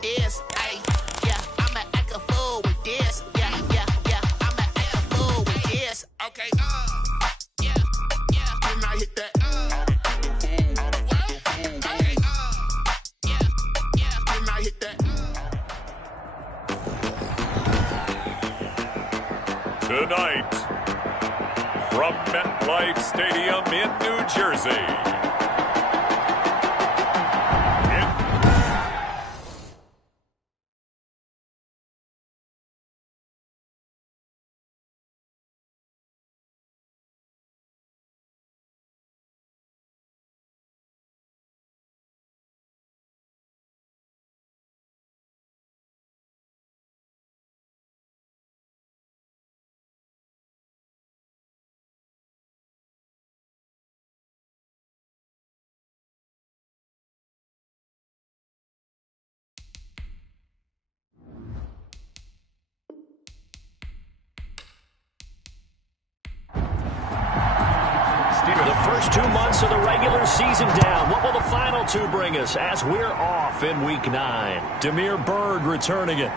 with this. Ay, yeah, I'ma act a fool with this. Yeah, yeah, yeah, I'ma act a fool with this. Okay, yeah, yeah. Can I hit that? Okay, yeah, yeah. Can I hit that? Tonight, from MetLife Stadium in New Jersey. The first 2 months of the regular season down. What will the final two bring us as we're off in Week 9? Demir Bird returning it.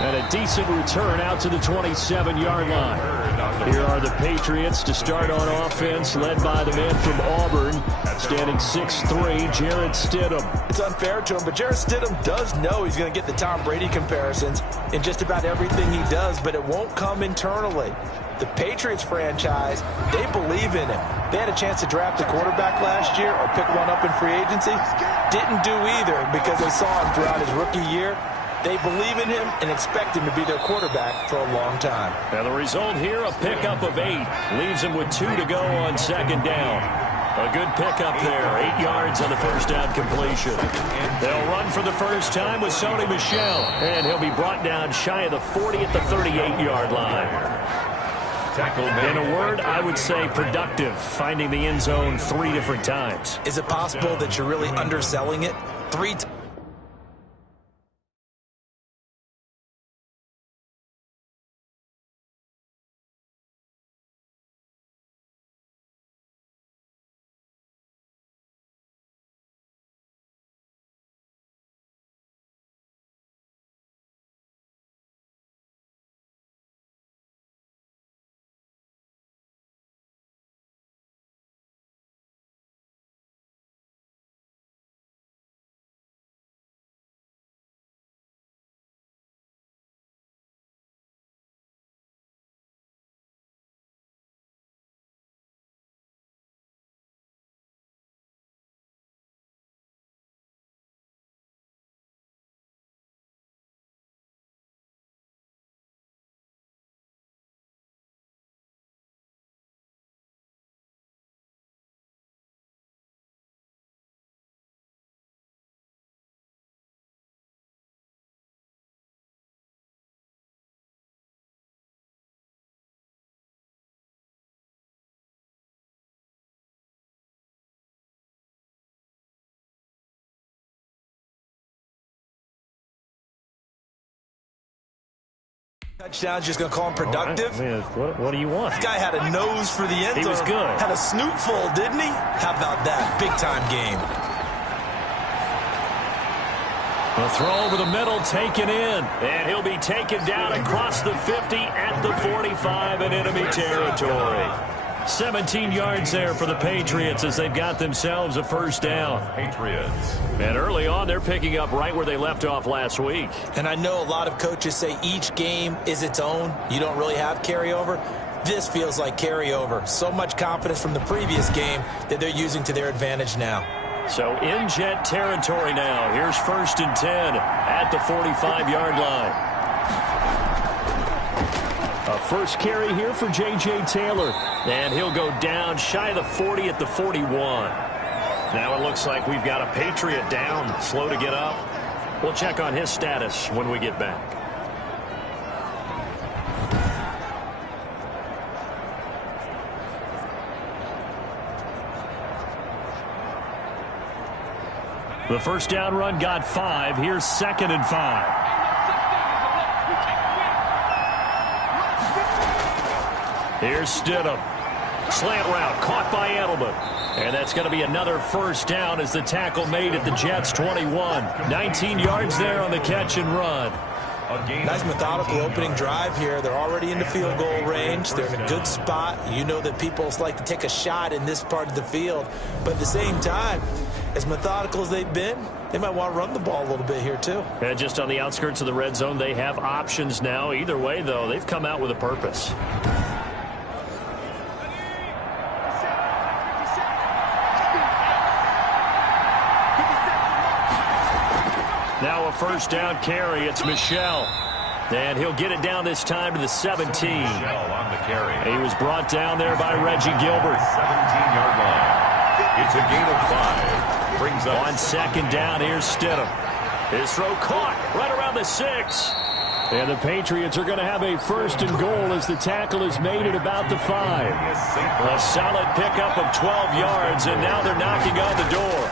And a decent return out to the 27-yard line. Here are the Patriots to start on offense, led by the man from Auburn, standing 6'3", Jarrett Stidham. It's unfair to him, but Jarrett Stidham does know he's going to get the Tom Brady comparisons in just about everything he does, but it won't come internally. The Patriots franchise, they believe in him. They had a chance to draft a quarterback last year or pick one up in free agency. Didn't do either because they saw him throughout his rookie year. They believe in him and expect him to be their quarterback for a long time. And the result here, a pickup of 8. Leaves him with 2 to go on second down. A good pickup there. 8 yards on the first down completion. They'll run for the first time with Sony Michel. And he'll be brought down shy of the 40 at the 38-yard line. In a word, I would say productive, finding the end zone 3 different times. Is it possible that you're really underselling it? 3 times? Touchdown's just going to call him productive. Right. What do you want? This guy had a nose for the end zone. He was good. Had a snootful, didn't he? How about that? Big-time game. A throw over the middle, taken in. And he'll be taken down across the 50 at the 45 in enemy territory. 17 yards there for the Patriots as they've got themselves a first down. Patriots. And early on, they're picking up right where they left off last week. And I know a lot of coaches say each game is its own. You don't really have carryover. This feels like carryover. So much confidence from the previous game that they're using to their advantage now. So in jet territory now. Here's 1st and 10 at the 45-yard line. A first carry here for J.J. Taylor. And he'll go down shy of the 40 at the 41. Now it looks like we've got a Patriot down, slow to get up. We'll check on his status when we get back. The first down run got 5. Here's 2nd and 5. Here's Stidham. Slant route caught by Edelman. And that's going to be another first down as the tackle made at the Jets' 21. 19 yards there on the catch and run. Nice methodical opening drive here. They're already in the field goal range. They're in a good spot. You know that people like to take a shot in this part of the field. But at the same time, as methodical as they've been, they might want to run the ball a little bit here too. And just on the outskirts of the red zone, they have options now. Either way, though, they've come out with a purpose. Now a first down carry. It's Michel. And he'll get it down this time to the 17. On the carry. He was brought down there by Reggie Gilbert. 17-yard line. It's a gain of 5. Brings up on second down, here's Stidham. His throw caught right around the 6. And the Patriots are going to have a first and goal as the tackle is made at about the 5. A solid pickup of 12 yards, and now they're knocking on the door.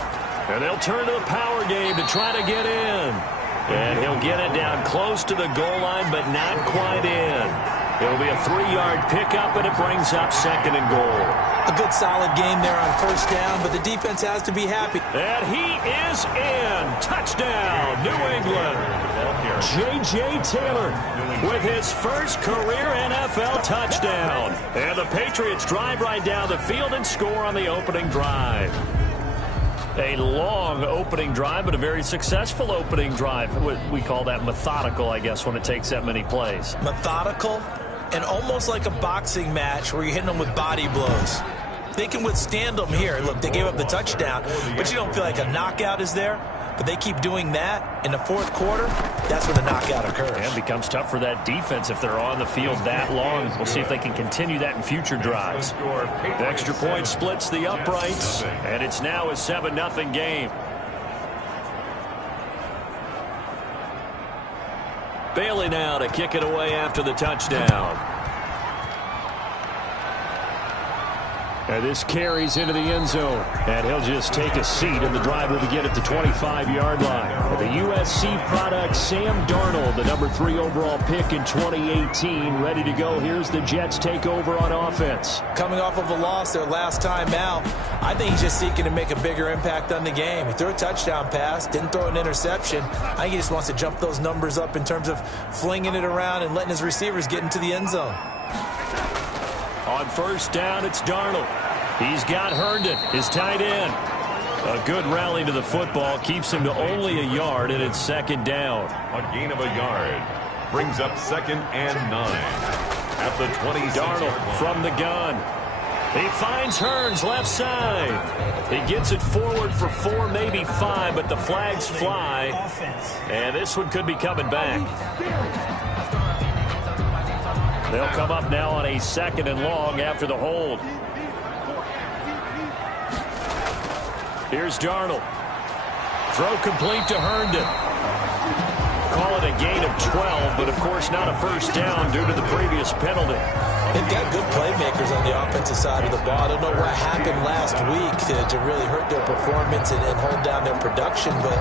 And they'll turn to the power game to try to get in. And he'll get it down close to the goal line, but not quite in. It'll be a 3-yard pickup, and it brings up second and goal. A good solid game there on first down, but the defense has to be happy. And he is in. Touchdown, New England. J.J. Taylor with his first career NFL touchdown. And the Patriots drive right down the field and score on the opening drive. A long opening drive, but a very successful opening drive. We call that methodical, I guess, when it takes that many plays. Methodical and almost like a boxing match where you're hitting them with body blows. They can withstand them here. Look, they gave up the touchdown, but you don't feel like a knockout is there. But they keep doing that in the fourth quarter. That's when the knockout occurs. And it becomes tough for that defense if they're on the field that long. We'll see if they can continue that in future drives. The extra point splits the uprights, and it's now a 7-0 game. Bailey now to kick it away after the touchdown. And this carries into the end zone. And he'll just take a seat, and the drive will begin at the 25-yard line. The USC product, Sam Darnold, the number 3 overall pick in 2018, ready to go. Here's the Jets take over on offense. Coming off of a loss their last time out, I think he's just seeking to make a bigger impact on the game. He threw a touchdown pass, didn't throw an interception. I think he just wants to jump those numbers up in terms of flinging it around and letting his receivers get into the end zone. On first down, it's Darnold. He's got Herndon, his tight end. A good rally to the football keeps him to only a yard, and it's second down. A gain of a yard. Brings up second and 9. At the 26. Darnold from the gun. He finds Hearns left side. He gets it forward for 4, maybe 5, but the flags fly. And this one could be coming back. They'll come up now on a second and long after the hold. Here's Darnold. Throw complete to Herndon. Call it a gain of 12, but of course not a first down due to the previous penalty. They've got good playmakers on the offensive side of the ball. I don't know what happened last week to really hurt their performance and hold down their production, but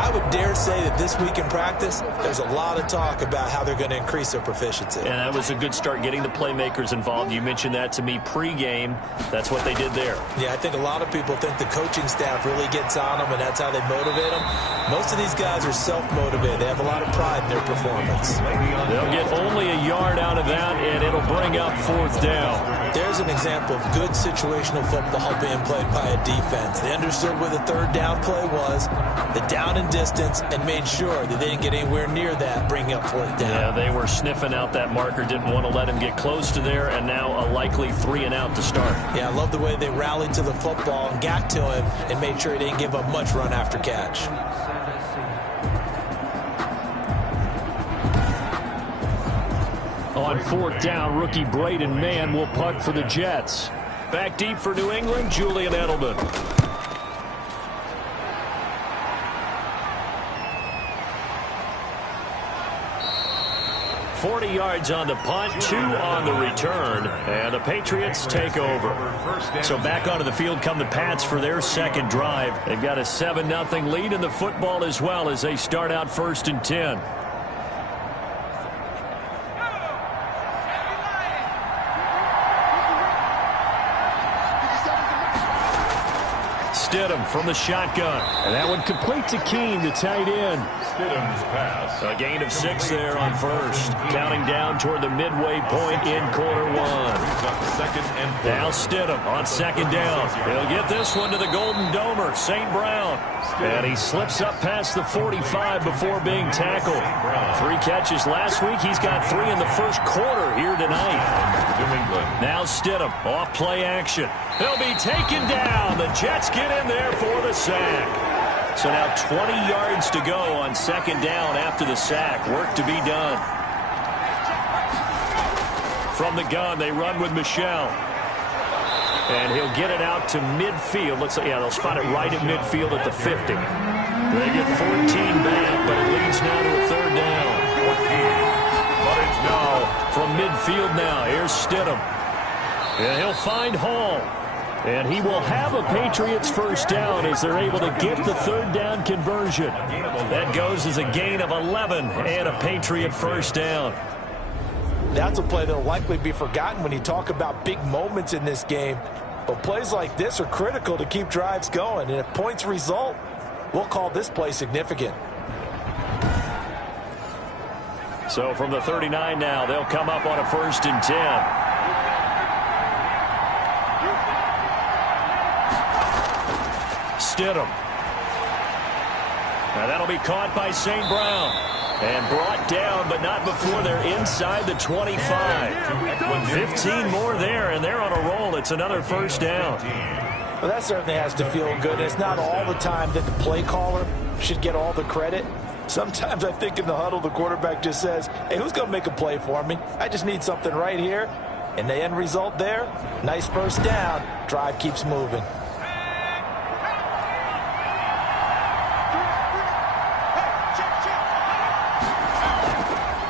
I would dare say that this week in practice, there's a lot of talk about how they're going to increase their proficiency. And that was a good start, getting the playmakers involved. You mentioned that to me pregame. That's what they did there. Yeah, I think a lot of people think the coaching staff really gets on them, and that's how they motivate them. Most of these guys are self-motivated. They have a lot of pride in their performance. They'll get only a yard out of that, and it'll bring up fourth down. There's an example of good situational football being played by a defense. They understood where the third down play was, the down and distance, and made sure that they didn't get anywhere near that, bringing up fourth down. Yeah, they were sniffing out that marker, didn't want to let him get close to there, and now a likely 3 and out to start. Yeah, I love the way they rallied to the football and got to him and made sure he didn't give up much run after catch. On fourth down, rookie Braden Mann will punt for the Jets. Back deep for New England, Julian Edelman. $40 yards on the punt, 2 on the return, and the Patriots take over. So back onto the field come the Pats for their second drive. They've got a 7-0 lead in the football as well as they start out first and 10. Stidham from the shotgun. And that one complete to Keene, the tight end. Stidham's pass. A gain of 6 there on first. Counting down toward the midway point in quarter one. Second and 4. Now Stidham on second down. He'll get this one to the Golden Domer, St. Brown. And he slips up past the 45 before being tackled. 3 catches last week. He's got 3 in the first quarter here tonight. New England. Now Stidham off play action. He'll be taken down. The Jets get in there for the sack. So now 20 yards to go on second down after the sack. Work to be done. From the gun, they run with Michel. And he'll get it out to midfield. Looks like, yeah, they'll spot it right at midfield at the 50. They get 14 back, but it leads now to a third down. 14. But it's now from midfield now. Here's Stidham. And he'll find Hall. And he will have a Patriots first down as they're able to get the third down conversion. That goes as a gain of 11 and a Patriot first down. That's a play that will likely be forgotten when you talk about big moments in this game. But plays like this are critical to keep drives going. And if points result, we'll call this play significant. So from the 39 now, they'll come up on a 1st and 10. Stidham. Now that'll be caught by St. Brown. And brought down, but not before they're inside the 25. 15 more there, and they're on a roll. It's another first down. Well, that certainly has to feel good. It's not all the time that the play caller should get all the credit. Sometimes I think in the huddle, the quarterback just says, hey, who's going to make a play for me? I just need something right here. And the end result there, nice first down. Drive keeps moving.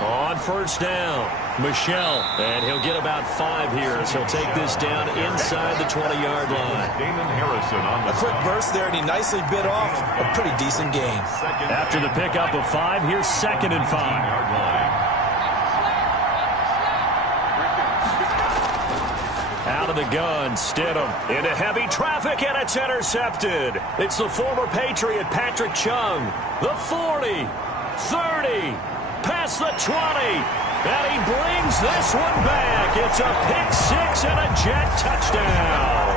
On first down, Michel, and he'll get about 5 here as he'll take this down inside the 20-yard line. Damon Harrison on the A quick burst there, and he nicely bit off a pretty decent gain. After the pickup of 5, here's 2nd and 5. Out of the gun, Stidham into heavy traffic, and it's intercepted. It's the former Patriot, Patrick Chung. The 40, 30, past the 20, and he brings this one back. It's a pick-6 and a Jet touchdown.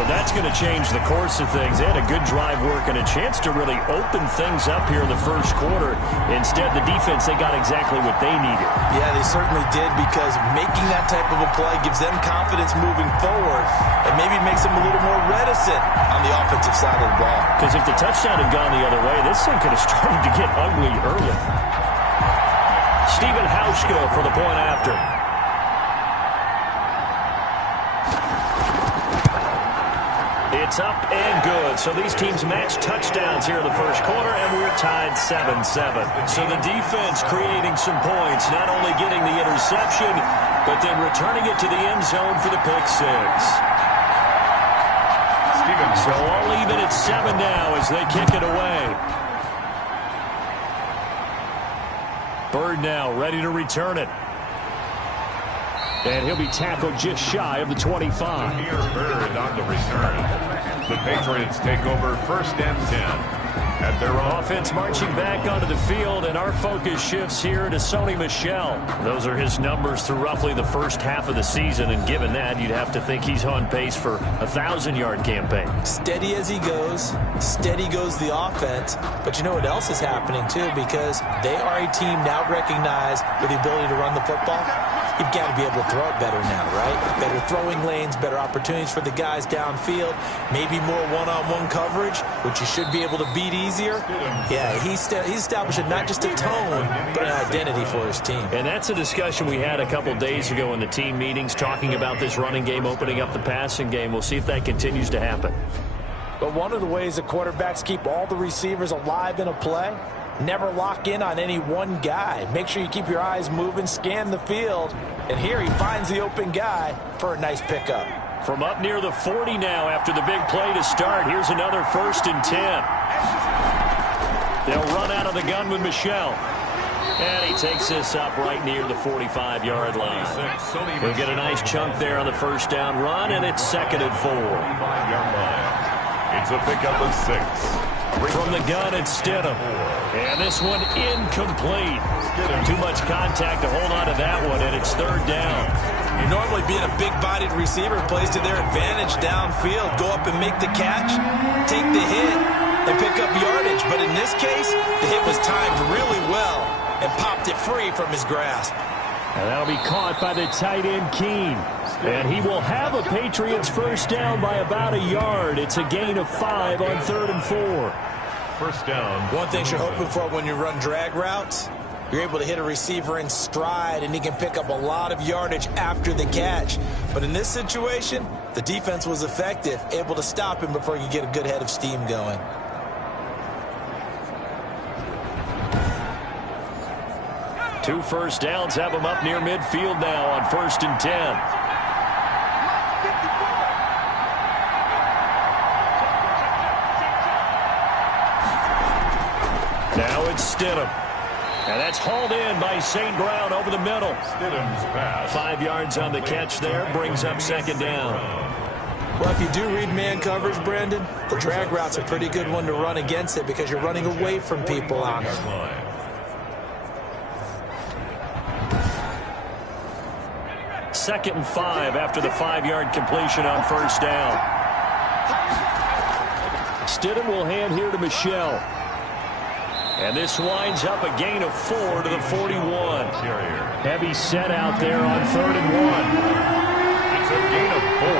But that's going to change the course of things. They had a good drive work and a chance to really open things up here in the first quarter. Instead, the defense, they got exactly what they needed. Yeah, they certainly did, because making that type of a play gives them confidence moving forward and maybe makes them a little more reticent on the offensive side of the ball. Because if the touchdown had gone the other way, this thing could have started to get ugly early. Stephen Hauschka for the point after. It's up and good. So these teams match touchdowns here in the first quarter, and we're tied 7-7. So the defense creating some points, not only getting the interception, but then returning it to the end zone for the pick-6. So all even at 7 now as they kick it away. Bird now ready to return it. And he'll be tackled just shy of the 25. Here, Bird on the return. The Patriots take over 1st and 10. At their offense marching back onto the field, and our focus shifts here to Sony Michel. Those are his numbers through roughly the first half of the season, and given that, you'd have to think he's on pace for a 1,000-yard campaign. Steady as he goes, steady goes the offense, but you know what else is happening too, because they are a team now recognized with the ability to run the football. You've got to be able to throw it better now, right? Better throwing lanes, better opportunities for the guys downfield, maybe more one-on-one coverage, which you should be able to beat easier. Yeah, he's establishing not just a tone, but an identity for his team. And that's a discussion we had a couple days ago in the team meetings, talking about this running game opening up the passing game. We'll see if that continues to happen. But one of the ways that quarterbacks keep all the receivers alive in a play, never lock in on any one guy. Make sure you keep your eyes moving, scan the field, and here he finds the open guy for a nice pickup. From up near the 40 now after the big play to start, here's another 1st and 10. They'll run out of the gun with Michel. And he takes this up right near the 45-yard line. He'll get a nice chunk there on the first down run, and it's 2nd and 4. It's a pickup of 6. From the gun, it's Stidham. And this one incomplete. Too much contact to hold on to that one, and it's 3rd down. Normally being a big-bodied receiver plays to their advantage downfield. Go up and make the catch, take the hit, and pick up yardage. But in this case, the hit was timed really well and popped it free from his grasp. And that'll be caught by the tight end, Keene. And he will have a Patriots first down by about a yard. It's a gain of 5 on 3rd and 4. First down. One thing you're hoping for when you run drag routes, you're able to hit a receiver in stride, and he can pick up a lot of yardage after the catch. But in this situation, the defense was effective, able to stop him before he could get a good head of steam going. Two first downs have him up near midfield now on 1st and 10. Now it's Stidham. And that's hauled in by St. Brown over the middle. Stidham's pass. 5 yards on the catch there, brings up 2nd down. Well, if you do read man coverage, Brandon, the drag route's a pretty good one to run against it because you're running away from people on it. 2nd and 5 after the 5-yard completion on 1st down. Stidham will hand here to Michelle. And this winds up a gain of 4 to the 41. Heavy set out there on 3rd and 1. It's a gain of 4.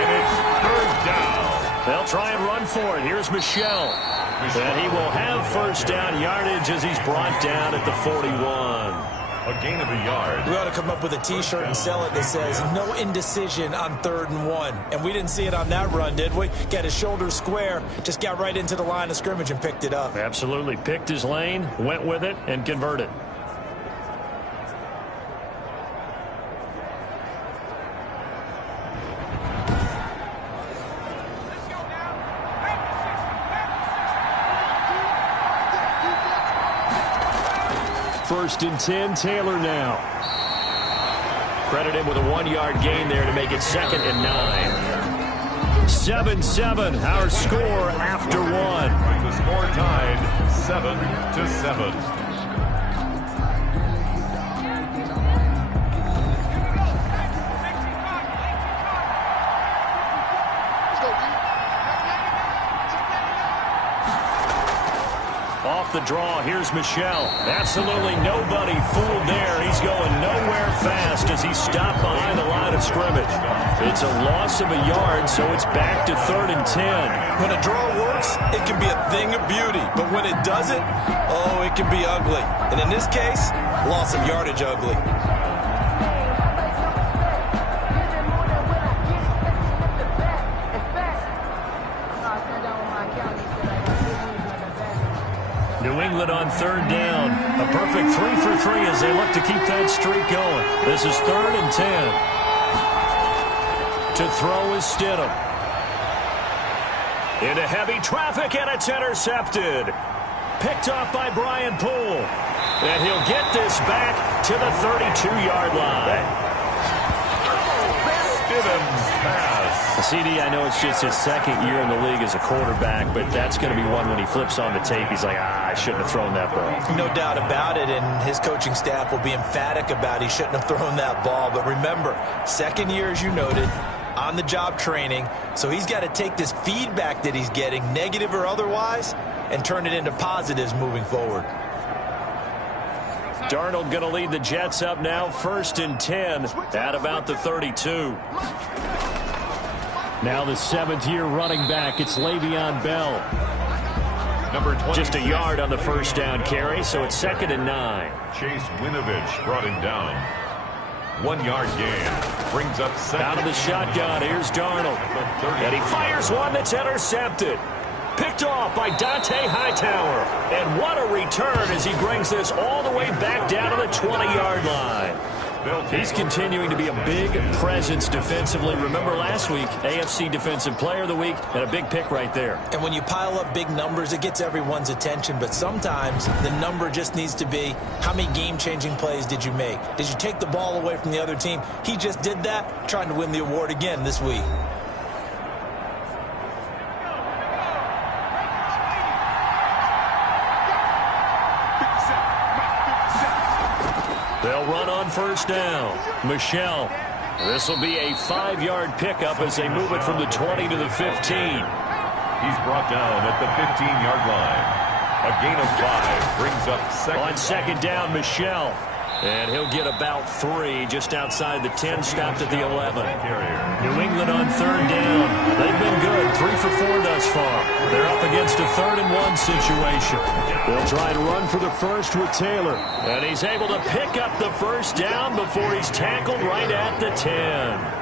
And it's 3rd down. They'll try and run for it. Here's Michelle. And he will have first down yardage as he's brought down at the 41. A gain of a yard. We ought to come up with a T-shirt and sell it that says, no indecision on 3rd and 1. And we didn't see it on that run, did we? Got his shoulders square, just got right into the line of scrimmage and picked it up. Absolutely. Picked his lane, went with it, and converted. First and 10, Taylor now. Credit him with a 1-yard gain there to make it 2nd and 9. 7-7, our score after 1. The score tied 7-7. Off the draw, here's Michelle. Absolutely nobody fooled there. He's going nowhere fast as he stopped behind the line of scrimmage. It's a loss of a yard, so it's back to 3rd and 10. When a draw works, it can be a thing of beauty. But when it doesn't, oh, it can be ugly. And in this case, loss of yardage ugly. New England on 3rd down. A perfect 3 for 3 as they look to keep that streak going. This is 3rd and 10. To throw is Stidham. Into heavy traffic, and it's intercepted. Picked off by Brian Poole. And he'll get this back to the 32-yard line. Stidham's pass. CD, I know it's just his 2nd year in the league as a quarterback, but that's going to be one when he flips on the tape, he's like, I shouldn't have thrown that ball. No doubt about it, and his coaching staff will be emphatic about he shouldn't have thrown that ball. But remember, 2nd year, as you noted, on-the-job training, so he's got to take this feedback that he's getting, negative or otherwise, and turn it into positives moving forward. Darnold going to lead the Jets up now, 1st and 10 at about the 32. Now the 7th-year running back, it's Le'Veon Bell. Number 20. Just a yard on the first down carry, so it's 2nd and 9. Chase Winovich brought him down. 1-yard gain. Brings up 2nd. Out of the shotgun, here's Darnold. And he fires one that's intercepted. Picked off by Dante Hightower. And what a return as he brings this all the way back down to the 20-yard line. He's continuing to be a big presence defensively. Remember last week, AFC Defensive Player of the Week, and a big pick right there. And when you pile up big numbers, it gets everyone's attention. But sometimes the number just needs to be, how many game-changing plays did you make? Did you take the ball away from the other team? He just did that, trying to win the award again this week. run on first down. Michel. This will be a 5-yard pickup as they move it from the 20 to the 15. He's brought down at the 15-yard line. A gain of 5 brings up second. On second down, Michel. And he'll get about 3 just outside the 10, stopped at the 11. New England on third down. They've been good, 3 for 4 thus far. They're up against a 3rd-and-1 situation. They'll try to run for the first with Taylor. And he's able to pick up the first down before he's tackled right at the 10.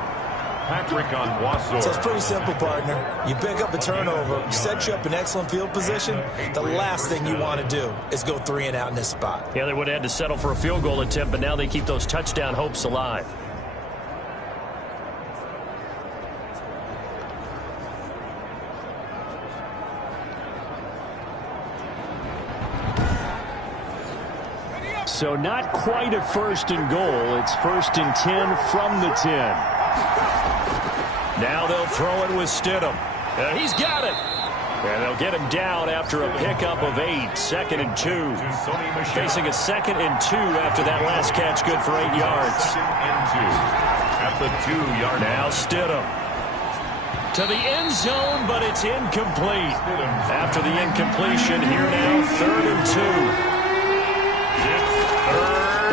Patrick on Wasor. So it's pretty simple, partner. You pick up a turnover, set you up in excellent field position. The last thing you want to do is go 3 and out in this spot. Yeah, they would have had to settle for a field goal attempt, but now they keep those touchdown hopes alive. So not quite a 1st and goal. It's 1st and 10 from the 10. Now they'll throw it with Stidham. And he's got it. And they'll get him down after a pickup of 8. 2nd and 2. Facing a 2nd and 2 after that last catch, good for 8 yards. 2nd and 2 at the 2-yard line. Now Stidham to the end zone, but it's incomplete. After the incompletion, here now, 3rd and 2.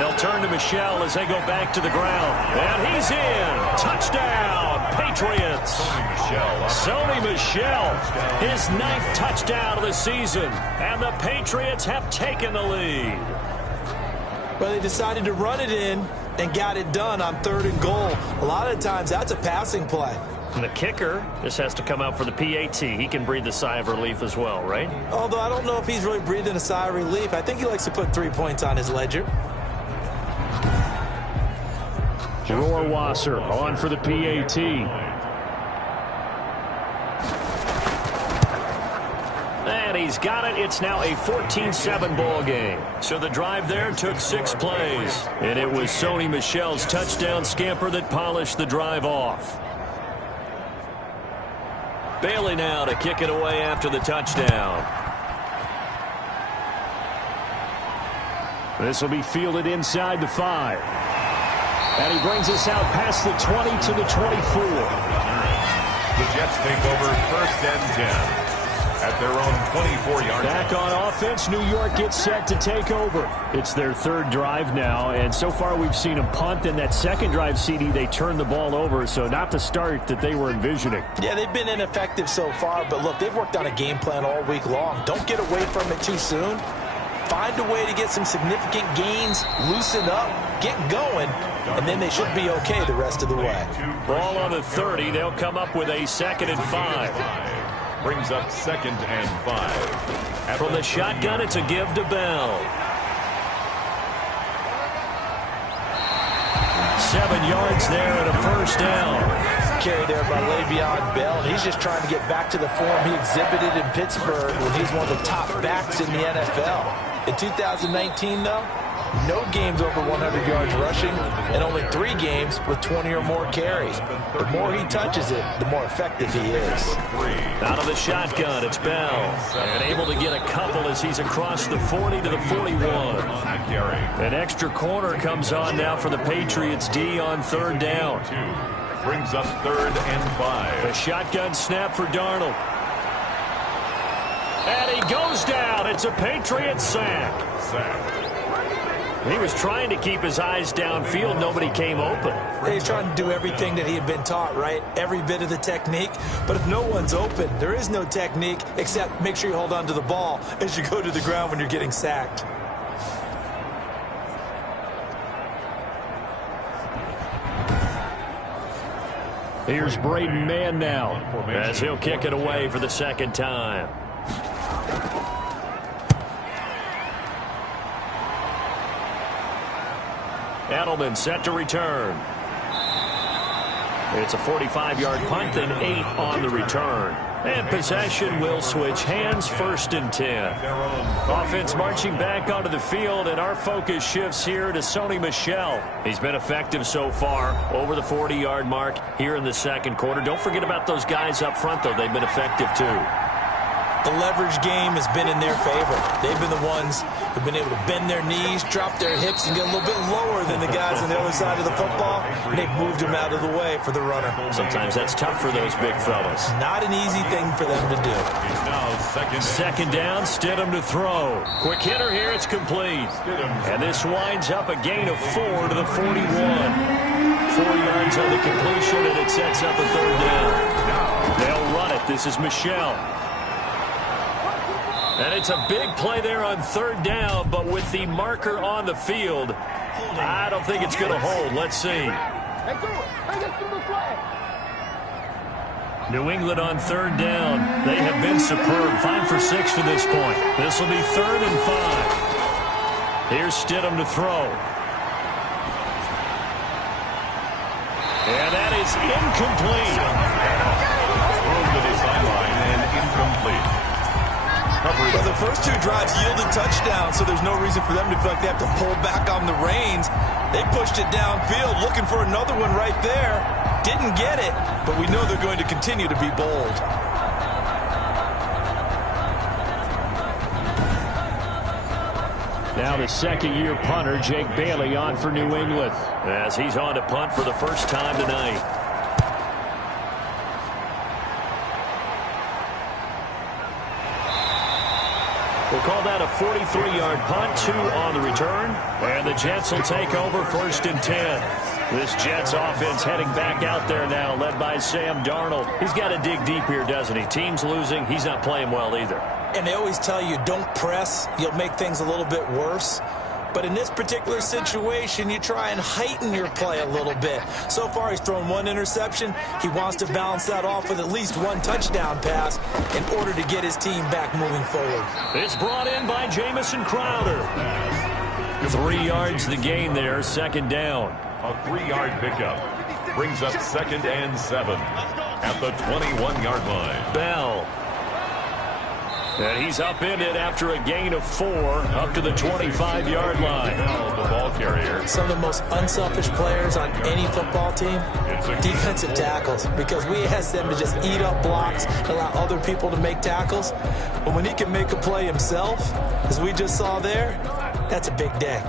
They'll turn to Michel as they go back to the ground. And he's in. Touchdown, Patriots. Sony Michel, his 9th touchdown of the season. And the Patriots have taken the lead. Well, they decided to run it in and got it done on 3rd and goal. A lot of times, that's a passing play. And the kicker just has to come out for the PAT. He can breathe a sigh of relief as well, right? Although I don't know if he's really breathing a sigh of relief. I think he likes to put 3 points on his ledger. Wasser on for the PAT. And he's got it. It's now a 14-7 ball game. So the drive there took 6 plays. And it was Sony Michel's touchdown scamper that polished the drive off. Bailey now to kick it away after the touchdown. This will be fielded inside the 5. And he brings us out past the 20 to the 24. The Jets take over 1st and 10 at their own 24-yard line. Back on offense, New York gets set to take over. It's their 3rd drive now, and so far we've seen them punt. In that 2nd drive, CD, they turned the ball over, so not the start that they were envisioning. Yeah, they've been ineffective so far, but look, they've worked on a game plan all week long. Don't get away from it too soon. Find a way to get some significant gains, loosen up, get going, and then they should be okay the rest of the way. Ball on the 30. They'll come up with a 2nd and 5. Brings up 2nd and 5. From the shotgun, it's a give to Bell. 7 yards there and a 1st down. Carry there by Le'Veon Bell. He's just trying to get back to the form he exhibited in Pittsburgh when he's one of the top backs in the NFL. In 2019, though, no games over 100 yards rushing and only 3 games with 20 or more carries. The more he touches it, the more effective he is. Out of the shotgun, it's Bell. And able to get a couple as he's across the 40 to the 41. An extra corner comes on now for the Patriots D on 3rd down. Brings up 3rd and 5. A shotgun snap for Darnold. And he goes down. It's a Patriot sack. He was trying to keep his eyes downfield. Nobody came open. He's trying to do everything that he had been taught, right? Every bit of the technique. But if no one's open, there is no technique except make sure you hold on to the ball as you go to the ground when you're getting sacked. Here's Braden Mann now as he'll kick it away for the 2nd time. Edelman set to return. It's a 45-yard punt and 8 on the return. And possession will switch hands, 1st and 10. Offense marching back onto the field, and our focus shifts here to Sony Michel. He's been effective so far, over the 40-yard mark here in the 2nd quarter. Don't forget about those guys up front, though. They've been effective, too. The leverage game has been in their favor. They've been the ones who've been able to bend their knees, drop their hips, and get a little bit lower than the guys on the other side of the football. And they've moved them out of the way for the runner. Sometimes that's tough for those big fellas. Not an easy thing for them to do. It's now Second down, Stidham to throw. Quick hitter here, it's complete. And this winds up a gain of 4 to the 41. 4 yards on the completion, and it sets up a third down. They'll run it. This is Michel. And it's a big play there on third down, but with the marker on the field, I don't think it's going to hold. Let's see. New England on third down. They have been superb. 5 for 6 to this point. This will be 3rd and 5. Here's Stidham to throw. And that is incomplete. thrown to the sideline and incomplete. Well, the first 2 drives yielded touchdowns, so there's no reason for them to feel like they have to pull back on the reins. They pushed it downfield, looking for another one right there. Didn't get it, but we know they're going to continue to be bold. Now the second-year punter, Jake Bailey, on for New England, as he's on to punt for the first time tonight. We'll call that a 43-yard punt, 2 on the return. And the Jets will take over 1st and 10. This Jets offense heading back out there now, led by Sam Darnold. He's got to dig deep here, doesn't he? Team's losing. He's not playing well either. And they always tell you, don't press. You'll make things a little bit worse. But in this particular situation, you try and heighten your play a little bit. So far, he's thrown 1 interception. He wants to balance that off with at least 1 touchdown pass in order to get his team back moving forward. It's brought in by Jamison Crowder. 3 yards the gain there, 2nd down. A 3-yard pickup brings up 2nd and 7 at the 21-yard line. Bell. And he's upended after a gain of 4 up to the 25-yard line. Bell, the ball carrier. Some of the most unselfish players on any football team, defensive tackles, because we ask them to just eat up blocks and allow other people to make tackles. But when he can make a play himself, as we just saw there, that's a big day.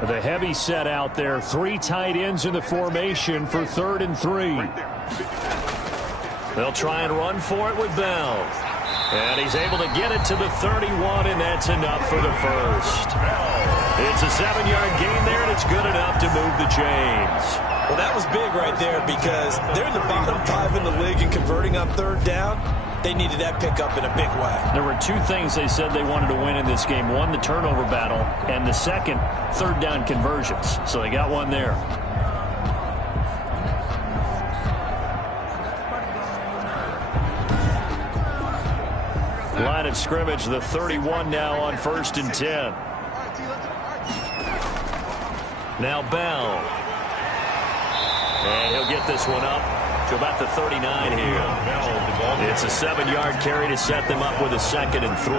The heavy set out there. 3 tight ends in the formation for 3rd and 3. They'll try and run for it with Bell. And he's able to get it to the 31, and that's enough for the first. It's a 7-yard gain there, and it's good enough to move the chains. Well, that was big right there because they're in the bottom 5 in the league and converting on 3rd down. They needed that pickup in a big way. There were 2 things they said they wanted to win in this game. 1, the turnover battle, and the second, 3rd down conversions. So they got 1 there. Line of scrimmage, the 31 now on 1st and 10. Now Bell. And he'll get this one up to about the 39 here. It's a 7-yard carry to set them up with a 2nd and 3.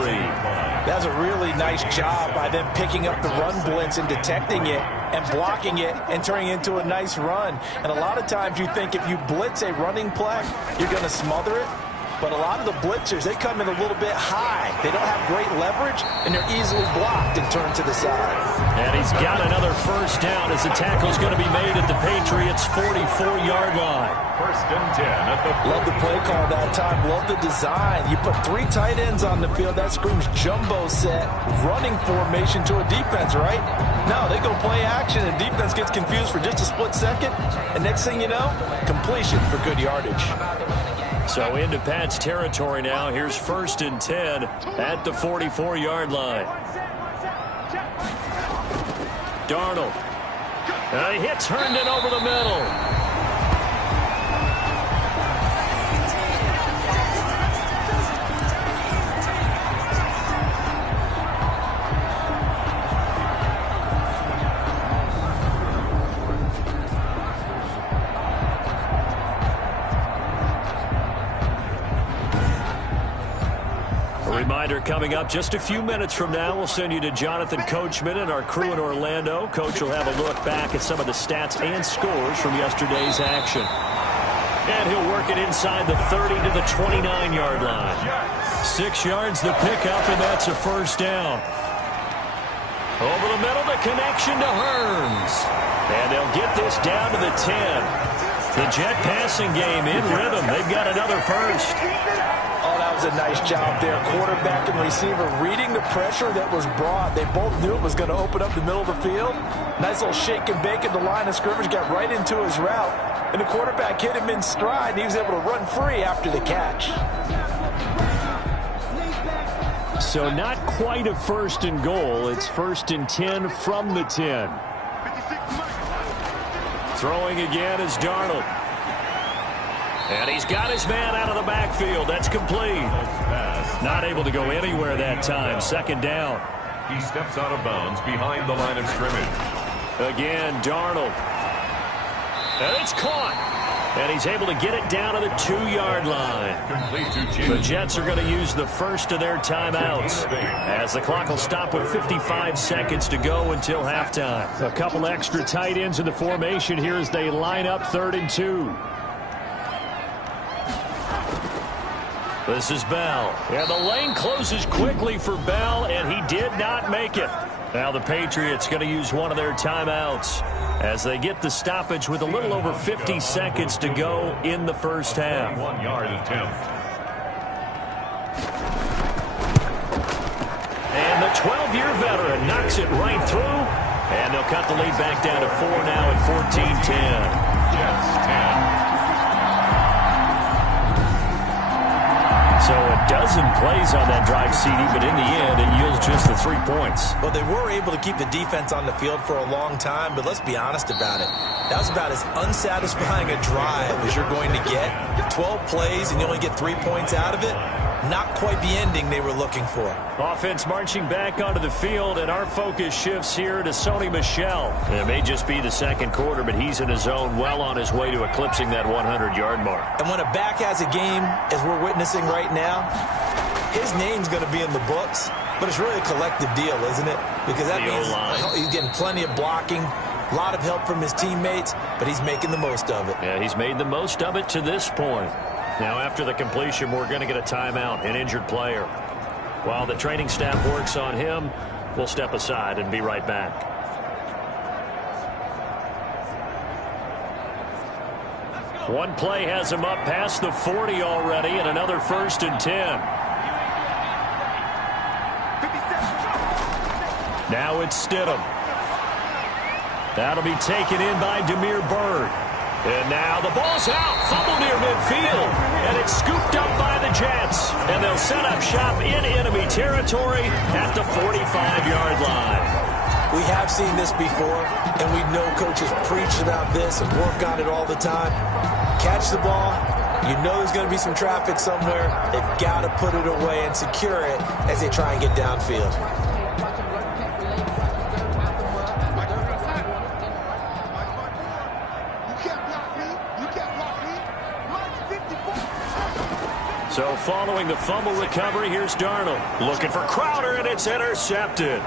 That's a really nice job by them picking up the run blitz and detecting it and blocking it and turning it into a nice run. And a lot of times you think if you blitz a running play, you're going to smother it. But a lot of the blitzers, they come in a little bit high. They don't have great leverage, and they're easily blocked and turned to the side. And he's got another first down as the tackle's going to be made at the Patriots' 44-yard line. 1st and 10 at the... Love the play call that time. Love the design. You put 3 tight ends on the field. That screams jumbo set, running formation to a defense, right? No, they go play action, and defense gets confused for just a split second. And next thing you know, completion for good yardage. So into Pat's territory now. Here's 1st and 10 at the 44-yard line. Darnold. A hit turned it over the middle. Reminder coming up just a few minutes from now. We'll send you to Jonathan Coachman and our crew in Orlando. Coach will have a look back at some of the stats and scores from yesterday's action. And he'll work it inside the 30 to the 29-yard line. 6 yards the pickup, and that's a first down. Over the middle, the connection to Hearns. And they'll get this down to the 10. The Jet passing game in rhythm. They've got another first. Oh, that was a nice job there. Quarterback and receiver reading the pressure that was brought. They both knew it was going to open up the middle of the field. Nice little shake and bake at the line of scrimmage. Got right into his route. And the quarterback hit him in stride. And he was able to run free after the catch. So not quite a first and goal. It's first and 10 from the 10. Throwing again is Darnold. And he's got his man out of the backfield. That's complete. Not able to go anywhere that time. Second down. He steps out of bounds behind the line of scrimmage. Again, Darnold. And it's caught. And he's able to get it down to the 2-yard line. The Jets are going to use the first of their timeouts, as the clock will stop with 55 seconds to go until halftime. A couple extra tight ends in the formation here as they line up 3rd and 2. This is Bell. And the lane closes quickly for Bell, and he did not make it. Now the Patriots going to use one of their timeouts as they get the stoppage with a little over 50 seconds to go in the first half. 1-yard attempt. And the 12-year veteran knocks it right through, and they'll cut the lead back down to 4 now at 14-10. Jets 10. So a dozen plays on that drive, CD, but in the end, it yields just the 3 points. Well, they were able to keep the defense on the field for a long time, but let's be honest about it. That was about as unsatisfying a drive as you're going to get. 12 plays and you only get 3 points out of it. Not quite the ending they were looking for. Offense marching back onto the field, and our focus shifts here to Sony Michel. It may just be the second quarter, but he's in his zone, well on his way to eclipsing that 100-yard mark. And when a back has a game, as we're witnessing right now, his name's going to be in the books, but it's really a collective deal, isn't it? Because that means he's getting plenty of blocking, a lot of help from his teammates, but he's making the most of it. Yeah, he's made the most of it to this point. Now, after the completion, we're going to get a timeout, an injured player. While the training staff works on him, we'll step aside and be right back. One play has him up past the 40 already, and another 1st and 10. Now it's Stidham. That'll be taken in by Demir Byrd. And now the ball's out. Fumble near midfield. And it's scooped up by the Jets. And they'll set up shop in enemy territory at the 45-yard line. We have seen this before, and we know coaches preach about this and work on it all the time. Catch the ball. You know there's going to be some traffic somewhere. They've got to put it away and secure it as they try and get downfield. So following the fumble recovery, here's Darnold. Looking for Crowder, and it's intercepted.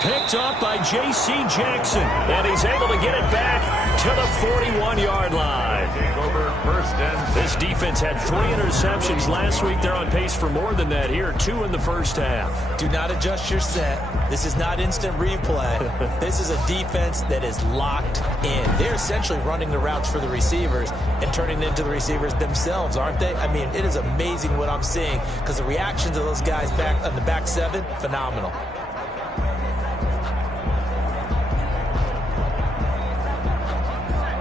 Picked up by J.C. Jackson, and he's able to get it back to the 41-yard line. Over first and this defense had 3 interceptions last week. They're on pace for more than that here, 2 in the first half. Do not adjust your set. This is not instant replay. This is a defense that is locked in. They're essentially running the routes for the receivers and turning it into the receivers themselves, aren't they? I mean, it is amazing what I'm seeing because the reactions of those guys back on the back 7, phenomenal.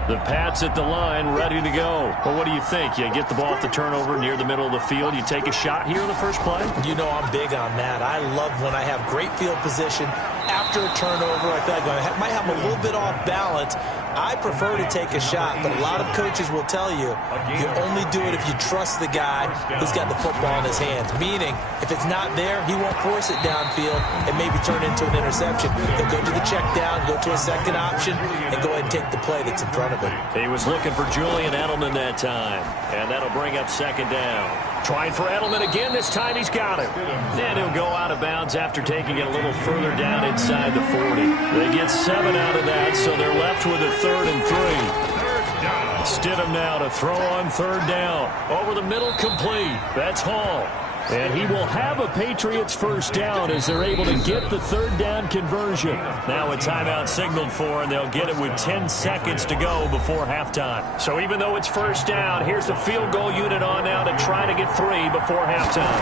The Pats at the line, ready to go. Well, what do you think? You get the ball off the turnover near the middle of the field. You take a shot here in the first play? You know I'm big on that. I love when I have great field position after a turnover. I feel like I might have a little bit off balance. I prefer to take a shot, but a lot of coaches will tell you you only do it if you trust the guy who's got the football in his hands. Meaning, if it's not there, he won't force it downfield and maybe turn into an interception. He'll go to the check down, go to a second option, and go ahead and take the play that's in front of him. He was looking for Julian Edelman that time, and that'll bring up second down. Trying for Edelman again. This time he's got it. And he'll go out of bounds after taking it a little further down inside the 40. They get 7 out of that, so they're left with a 3rd and 3. Stidham now to throw on 3rd down. Over the middle, complete. That's Hall. And he will have a Patriots first down as they're able to get the third down conversion. Now a timeout signaled for, and they'll get it with 10 seconds to go before halftime. So even though it's first down, here's the field goal unit on now to try to get 3 before halftime.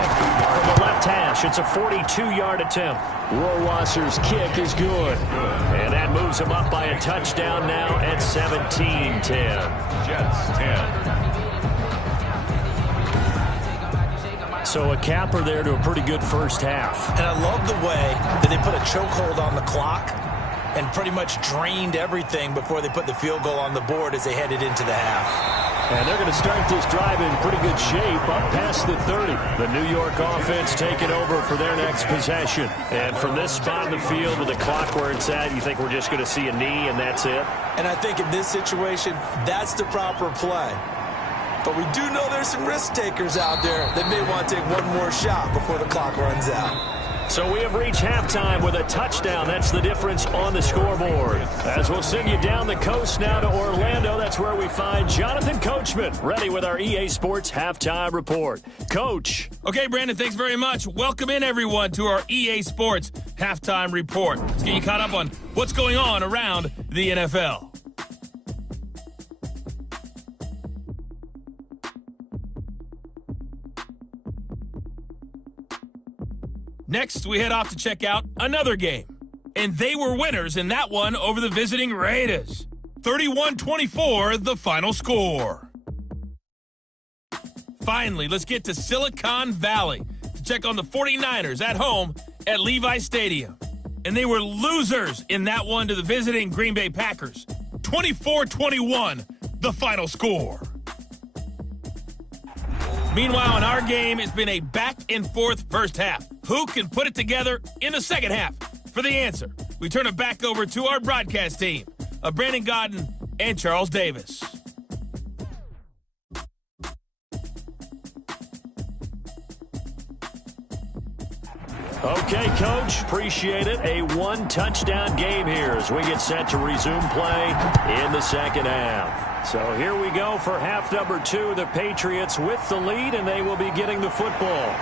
From the left hash, it's a 42-yard attempt. Rohrwasser's kick is good. And that moves him up by a touchdown now at 17-10. Jets 10. So a capper there to a pretty good first half. And I love the way that they put a chokehold on the clock and pretty much drained everything before they put the field goal on the board as they headed into the half. And they're going to start this drive in pretty good shape up past the 30. The New York offense taking over for their next possession. And from this spot in the field with the clock where it's at, you think we're just going to see a knee and that's it? And I think in this situation, that's the proper play. But we do know there's some risk takers out there that may want to take one more shot before the clock runs out. So we have reached halftime with a touchdown. That's the difference on the scoreboard. As we'll send you down the coast now to Orlando, that's where we find Jonathan Coachman, ready with our EA Sports Halftime Report. Coach. Okay, Brandon, thanks very much. Welcome in, everyone, to our EA Sports Halftime Report. Let's get you caught up on what's going on around the NFL. Next, we head off to check out another game. And they were winners in that one over the visiting Raiders. 31-24, the final score. Finally, let's get to Silicon Valley to check on the 49ers at home at Levi Stadium. And they were losers in that one to the visiting Green Bay Packers. 24-21, the final score. Meanwhile, in our game, it's been a back-and-forth first half. Who can put it together in the second half? For the answer, we turn it back over to our broadcast team of Brandon Godden and Charles Davis. Okay, Coach, appreciate it. A one-touchdown game here as we get set to resume play in the second half. So here we go for half number 2. The Patriots with the lead, and they will be getting the football.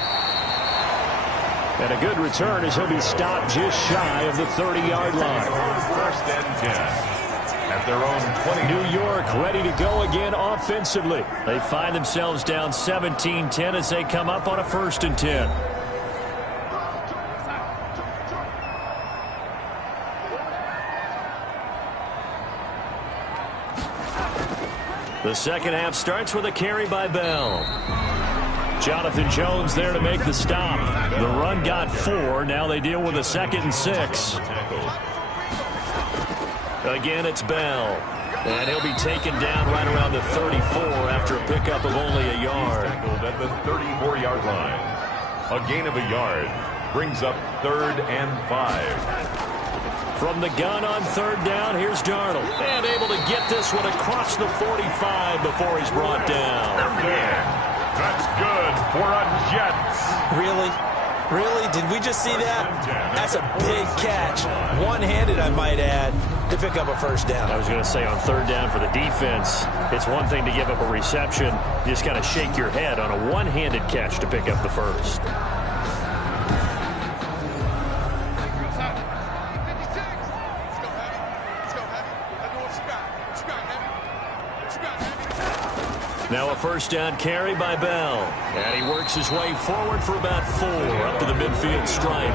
And a good return as he'll be stopped just shy of the 30-yard line. First and 10 at their own 20. New York ready to go again offensively. They find themselves down 17-10 as they come up on a 1st and 10. The second half starts with a carry by Bell. Jonathan Jones there to make the stop. The run got 4. Now they deal with a 2nd and 6. Again, it's Bell. And he'll be taken down right around the 34 after a pickup of only a yard. Tackled at the 34-yard line. A gain of a yard brings up 3rd and 5. From the gun on 3rd down, here's Darnold. And able to get this one across the 45 before he's brought down. That's good for a Jets. Really? Really? Did we just see that? That's a big catch. One-handed, I might add, to pick up a first down. I was going to say on 3rd down for the defense, it's one thing to give up a reception. You just got to shake your head on a one-handed catch to pick up the first. Now a first down carry by Bell. And he works his way forward for about 4 up to the midfield stripe.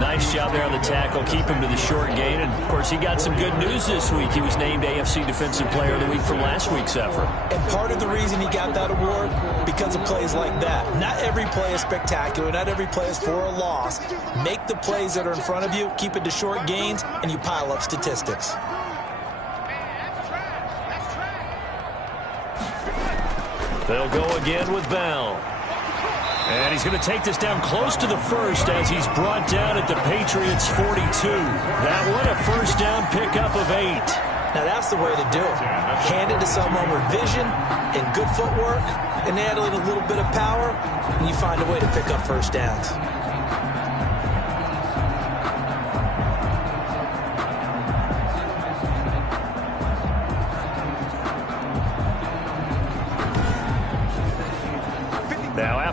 Nice job there on the tackle. Keep him to the short gain. And, of course, he got some good news this week. He was named AFC Defensive Player of the Week from last week's effort. And part of the reason he got that award, because of plays like that. Not every play is spectacular. Not every play is for a loss. Make the plays that are in front of you, keep it to short gains, and you pile up statistics. They'll go again with Bell. And he's going to take this down close to the first as he's brought down at the Patriots' 42. That one a first down pickup of 8. Now that's the way to do it. Hand it to someone with vision and good footwork, and add a little bit of power, and you find a way to pick up first downs.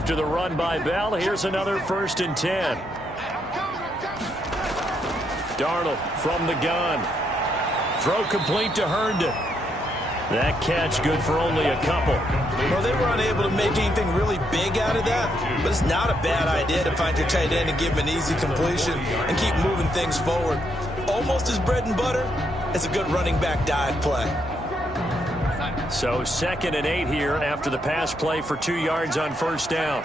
After the run by Bell, here's another 1st and 10. Darnold from the gun. Throw complete to Herndon. That catch good for only a couple. Well, they were unable to make anything really big out of that, but it's not a bad idea to find your tight end and give him an easy completion and keep moving things forward. Almost as bread and butter as a good running back dive play. So 2nd and 8 here after the pass play for 2 yards on 1st down.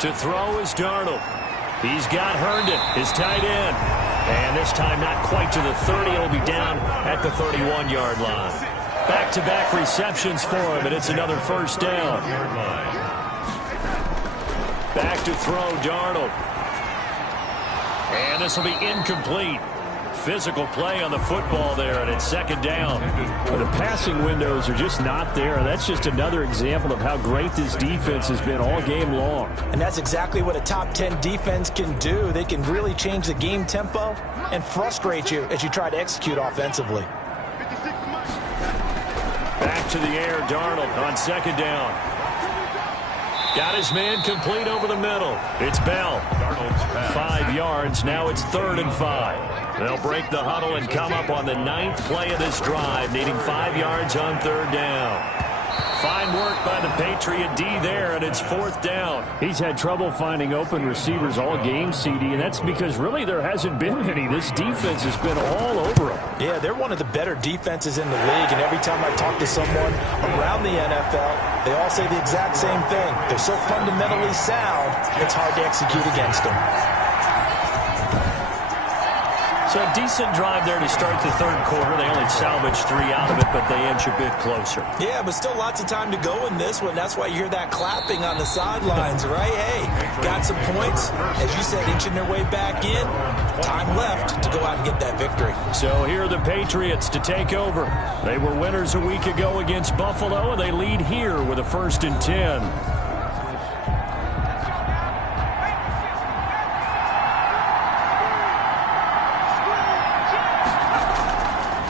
To throw is Darnold. He's got Herndon, his tight end. And this time not quite to the 30. It'll be down at the 31-yard line. Back-to-back receptions for him, and it's another 1st down. Back to throw, Darnold. And this will be incomplete. Physical play on the football there, and it's 2nd down. Well, the passing windows are just not there. That's just another example of how great this defense has been all game long. And that's exactly what a top 10 defense can do. They can really change the game tempo and frustrate you as you try to execute offensively. Back to the air, Darnold on 2nd down. Got his man complete over the middle. It's Bell. 5 yards. Now it's 3rd and 5. They'll break the huddle and come up on the 9th play of this drive, needing 5 yards on 3rd down. Fine work by the Patriot D there, and it's 4th down. He's had trouble finding open receivers all game, CD, and that's because really there hasn't been many. This defense has been all over him. Yeah, they're one of the better defenses in the league, and every time I talk to someone around the NFL, they all say the exact same thing. They're so fundamentally sound, it's hard to execute against them. So a decent drive there to start the 3rd quarter. They only salvaged 3 out of it, but they inch a bit closer. Yeah, but still lots of time to go in this one. That's why you hear that clapping on the sidelines, right? Hey, got some points. As you said, inching their way back in. Time left to go out and get that victory. So here are the Patriots to take over. They were winners a week ago against Buffalo, and they lead here with a 1st and 10.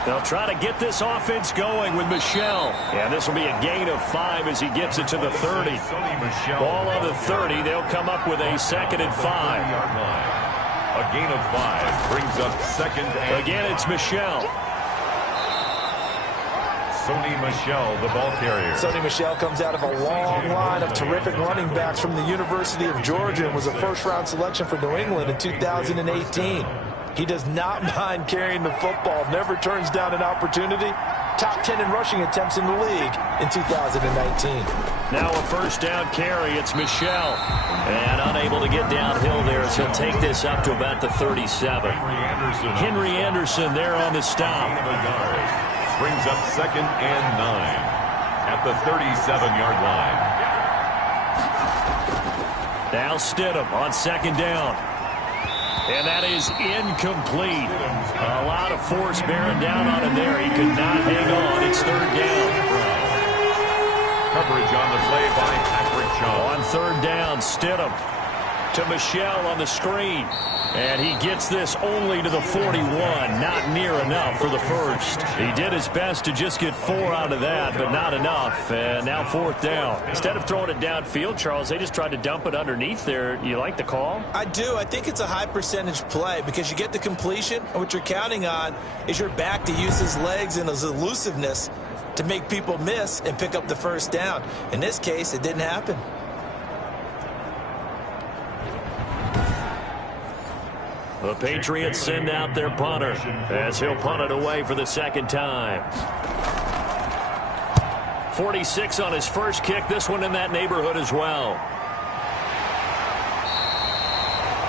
They'll try to get this offense going with Michel. And this will be a gain of 5 as he gets it to the 30. Ball on the 30. They'll come up with a 2nd and 5. A gain of 5 brings up 2nd and... Again, it's Michel. Sony Michel, the ball carrier. Sony Michel comes out of a long line of terrific running backs from the University of Georgia and was a 1st-round selection for New England in 2018. He does not mind carrying the football, never turns down an opportunity. Top 10 in rushing attempts in the league in 2019. Now a 1st down carry. It's Michel. And unable to get downhill there, so he'll take this up to about the 37. Henry Anderson there on the stop. Brings up 2nd and 9 at the 37-yard line. Now Stidham on 2nd down. And that is incomplete. A lot of force bearing down on him there. He could not hang on. It's 3rd down. Coverage on the play by Patrick Chung. On 3rd down, Stidham to Michel on the screen. And he gets this only to the 41. Not near enough for the 1st. He did his best to just get 4 out of that, but not enough. And now 4th down. Instead of throwing it downfield, Charles, they just tried to dump it underneath there. You like the call? I do. I think it's a high percentage play because you get the completion, and what you're counting on is your back to use his legs and his elusiveness to make people miss and pick up the 1st down. In this case, it didn't happen. The Patriots send out their punter as he'll punt it away for the 2nd time. 46 on his first kick. This one in that neighborhood as well.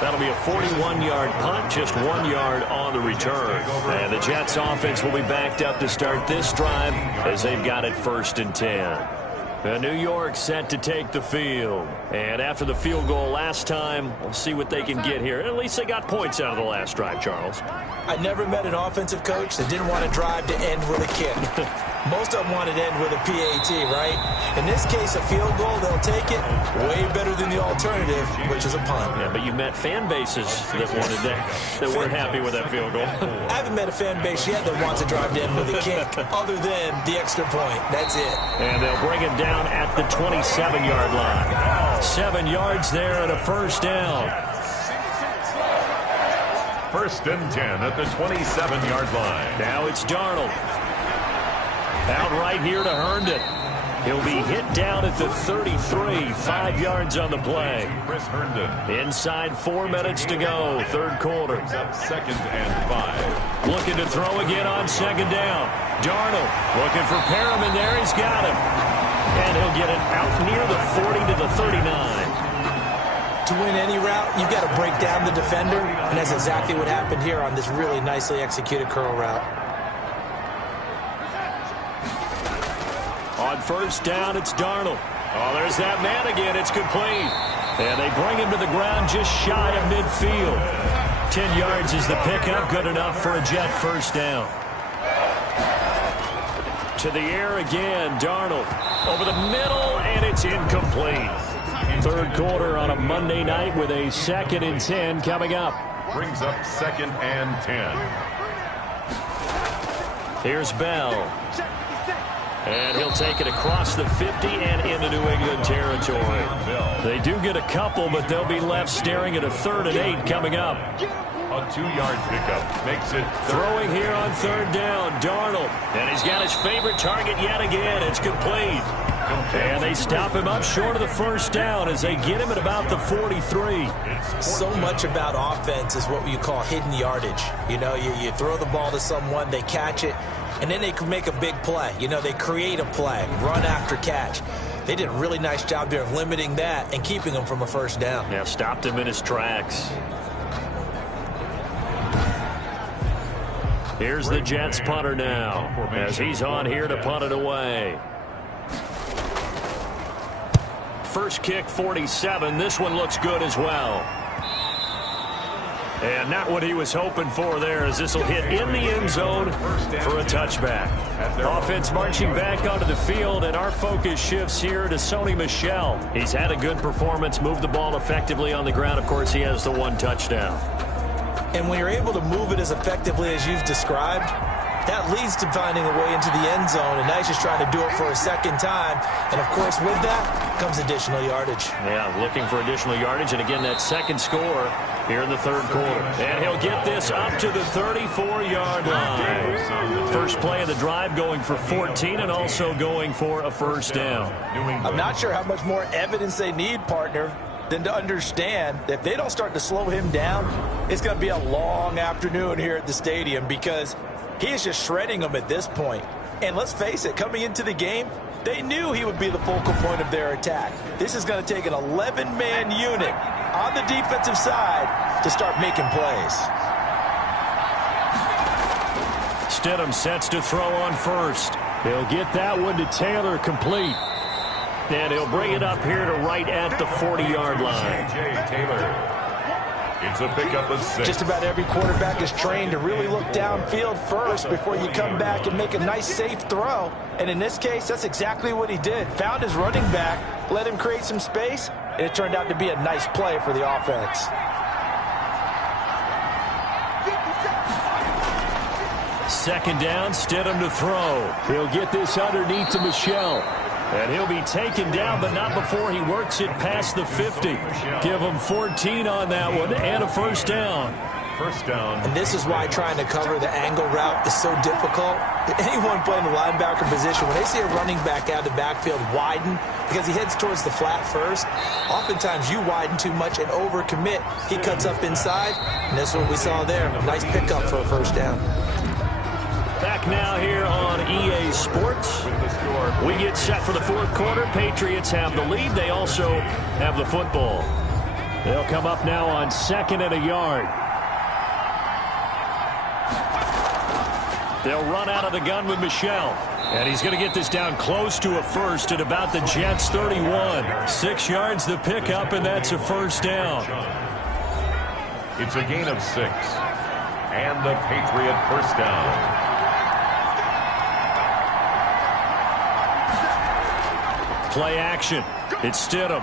That'll be a 41-yard punt, just 1 yard on the return. And the Jets offense will be backed up to start this drive as they've got it 1st and 10. New York set to take the field. And after the field goal last time, we'll see what they can get here. At least they got points out of the last drive, Charles. I never met an offensive coach that didn't want to drive to end with a kick. Most of them want it to end with a PAT, right? In this case, a field goal, they'll take it. Way better than the alternative, which is a punt. Yeah, but you met fan bases that wanted that weren't happy with that field goal. I haven't met a fan base yet that wants to drive to end with a kick other than the extra point. That's it. And they'll bring it down at the 27-yard line. 7 yards there and a first down. First and 10 at the 27-yard line. Now it's Darnold. Out right here to Herndon. He'll be hit down at the 33, 5 yards on the play. Chris Herndon. Inside 4 minutes to go, third quarter. Up 2nd and 5. Looking to throw again on 2nd down. Darnold looking for Perriman there. He's got him. And he'll get it out near the 40 to the 39. To win any route, you've got to break down the defender, and that's exactly what happened here on this really nicely executed curl route. On first down, it's Darnold. Oh, there's that man again. It's complete. And they bring him to the ground just shy of midfield. 10 yards is the pickup. Good enough for a Jet first down. To the air again, Darnold. Over the middle, and it's incomplete. Third quarter on a Monday night with a 2nd and 10 coming up. Brings up 2nd and 10. Here's Bell. And he'll take it across the 50 and into New England territory. They do get a couple, but they'll be left staring at a 3rd and 8 coming up. A 2-yard pickup makes it throwing here on 3rd down, Darnold. And he's got his favorite target yet again. It's complete. And they stop him up short of the first down as they get him at about the 43. So much about offense is what you call hidden yardage. You know, you throw the ball to someone, they catch it, and then they can make a big play. You know, they create a play, run after catch. They did a really nice job there of limiting that and keeping him from a first down. Yeah, stopped him in his tracks. Here's the Jets punter now as he's on here to punt it away. First kick, 47. This one looks good as well. And not what he was hoping for there, as this will hit in the end zone for a touchback. Offense marching back onto the field, and our focus shifts here to Sony Michel. He's had a good performance, moved the ball effectively on the ground. Of course, he has the 1 touchdown. And when you're able to move it as effectively as you've described, that leads to finding a way into the end zone, and now he's just trying to do it for a 2nd time. And, of course, with that comes additional yardage. Yeah, looking for additional yardage, and again, that 2nd score here in the 3rd quarter. And he'll get this up to the 34-yard line. First play of the drive going for 14 and also going for a first down. I'm not sure how much more evidence they need, partner, than to understand that if they don't start to slow him down, it's going to be a long afternoon here at the stadium, because he is just shredding them at this point. And let's face it, coming into the game, they knew he would be the focal point of their attack. This is going to take an 11-man unit on the defensive side to start making plays. Stidham sets to throw on first. He'll get that one to Taylor, complete. And he'll bring it up here to right at the 40-yard line. Taylor. It's a pickup of 6. Just about every quarterback is trained to really look downfield first before you come back and make a nice, safe throw. And in this case, that's exactly what he did. Found his running back, let him create some space, and it turned out to be a nice play for the offense. Second down, Stidham to throw. He'll get this underneath to Michel. And he'll be taken down, but not before he works it past the 50. Give him 14 on that one and a first down. First down. And this is why trying to cover the angle route is so difficult. Anyone playing the linebacker position, when they see a running back out of the backfield widen because he heads towards the flat first, oftentimes you widen too much and overcommit. He cuts up inside, and that's what we saw there. Nice pickup for a first down. Back now here on EA Sports. We get set for the 4th quarter. Patriots have the lead. They also have the football. They'll come up now on 2nd and a yard. They'll run out of the gun with Michel. And he's going to get this down close to a first at about the Jets' 31. 6 yards the pickup, and that's a first down. It's a gain of 6. And the Patriot first down. play action. It's Stidham.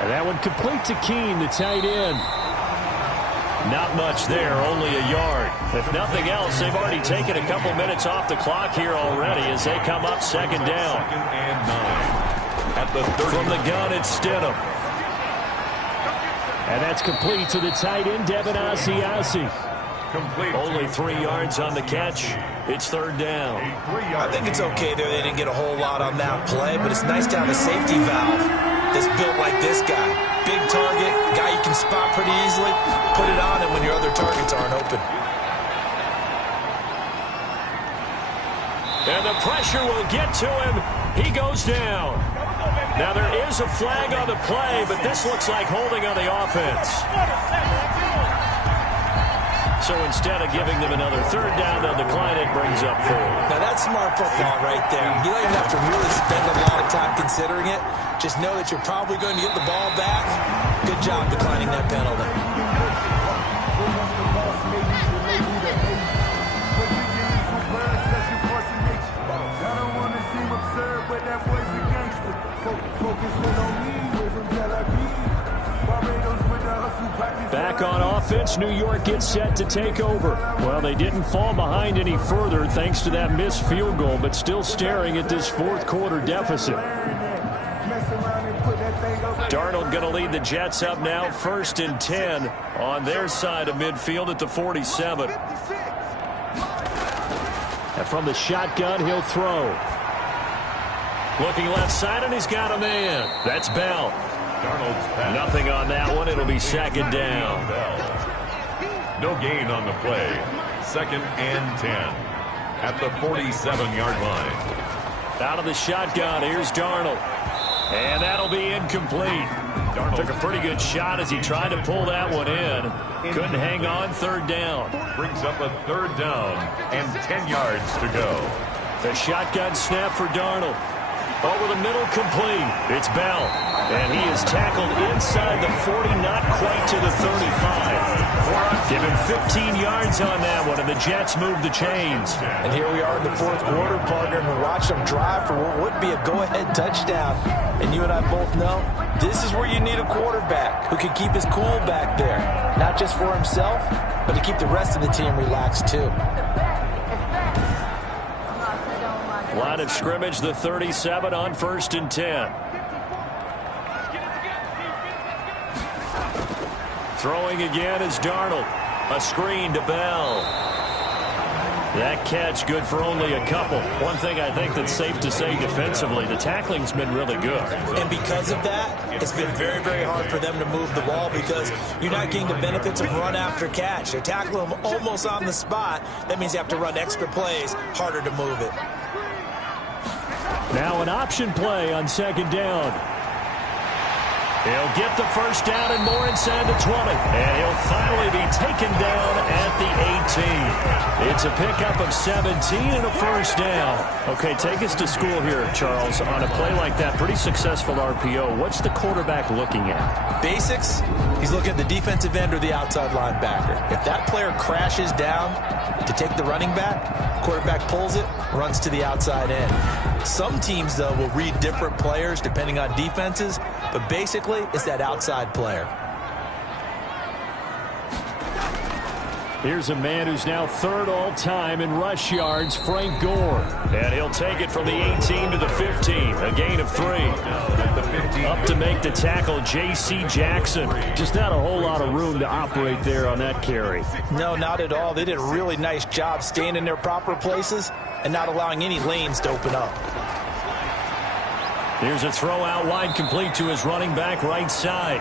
And that one complete to Keene, the tight end. Not much there, only a yard. If nothing else, they've already taken a couple minutes off the clock here already as they come up second down. Second and 9. At the 30. From the gun, it's Stidham. And that's complete to the tight end, Devin Asiasi. Complete. Only 3 yards on the catch. It's third down. I think it's okay there. They didn't get a whole lot on that play, but it's nice to have a safety valve that's built like this guy. Big target, guy you can spot pretty easily. Put it on him when your other targets aren't open. And the pressure will get to him. He goes down. Now there is a flag on the play, but this looks like holding on the offense. So instead of giving them another third down, they'll decline it, brings up 4. Now that's smart football right there. You don't even have to really spend a lot of time considering it. Just know that you're probably going to get the ball back. Good job declining that penalty. Back on offense, New York gets set to take over. Well, they didn't fall behind any further thanks to that missed field goal, but still staring at this fourth quarter deficit. Darnold going to lead the Jets up now, 1st and 10 on their side of midfield at the 47. And from the shotgun, he'll throw. Looking left side, and he's got a man. That's Bell. Darnold's pass. Nothing on that one. It'll be second down. No gain on the play. 2nd and 10 at the 47-yard line. Out of the shotgun, here's Darnold. And that'll be incomplete. Darnold took a pretty good shot as he tried to pull that one in. Couldn't hang on, third down. Brings up a third down and 10 yards to go. The shotgun snap for Darnold. Over the middle, complete. It's Bell. And he is tackled inside the 40, not quite to the 35. Give him 15 yards on that one, and the Jets move the chains. And here we are in the fourth quarter, partner, and we watch them drive for what would be a go-ahead touchdown. And you and I both know this is where you need a quarterback who can keep his cool back there. Not just for himself, but to keep the rest of the team relaxed, too. Line of scrimmage, the 37 on 1st and 10. Throwing again is Darnold. A screen to Bell. That catch good for only a couple. One thing I think that's safe to say defensively, the tackling's been really good. And because of that, it's been very, very hard for them to move the ball because you're not getting the benefits of run after catch. They're tackling them almost on the spot. That means you have to run extra plays, harder to move it. Now an option play on second down. He'll get the first down and more inside the 20. And he'll finally be taken down at the 18. It's a pickup of 17 and a first down. Okay, take us to school here, Charles. On a play like that, pretty successful RPO. What's the quarterback looking at? Basics, he's looking at the defensive end or the outside linebacker. If that player crashes down to take the running back, quarterback pulls it, runs to the outside end. Some teams, though, will read different players depending on defenses, but basically it's that outside player. Here's a man who's now third all-time in rush yards, Frank Gore. And he'll take it from the 18 to the 15, a gain of 3. Up to make the tackle, J.C. Jackson. Just not a whole lot of room to operate there on that carry. No, not at all. They did a really nice job staying in their proper places and not allowing any lanes to open up. Here's a throw out wide, complete to his running back right side.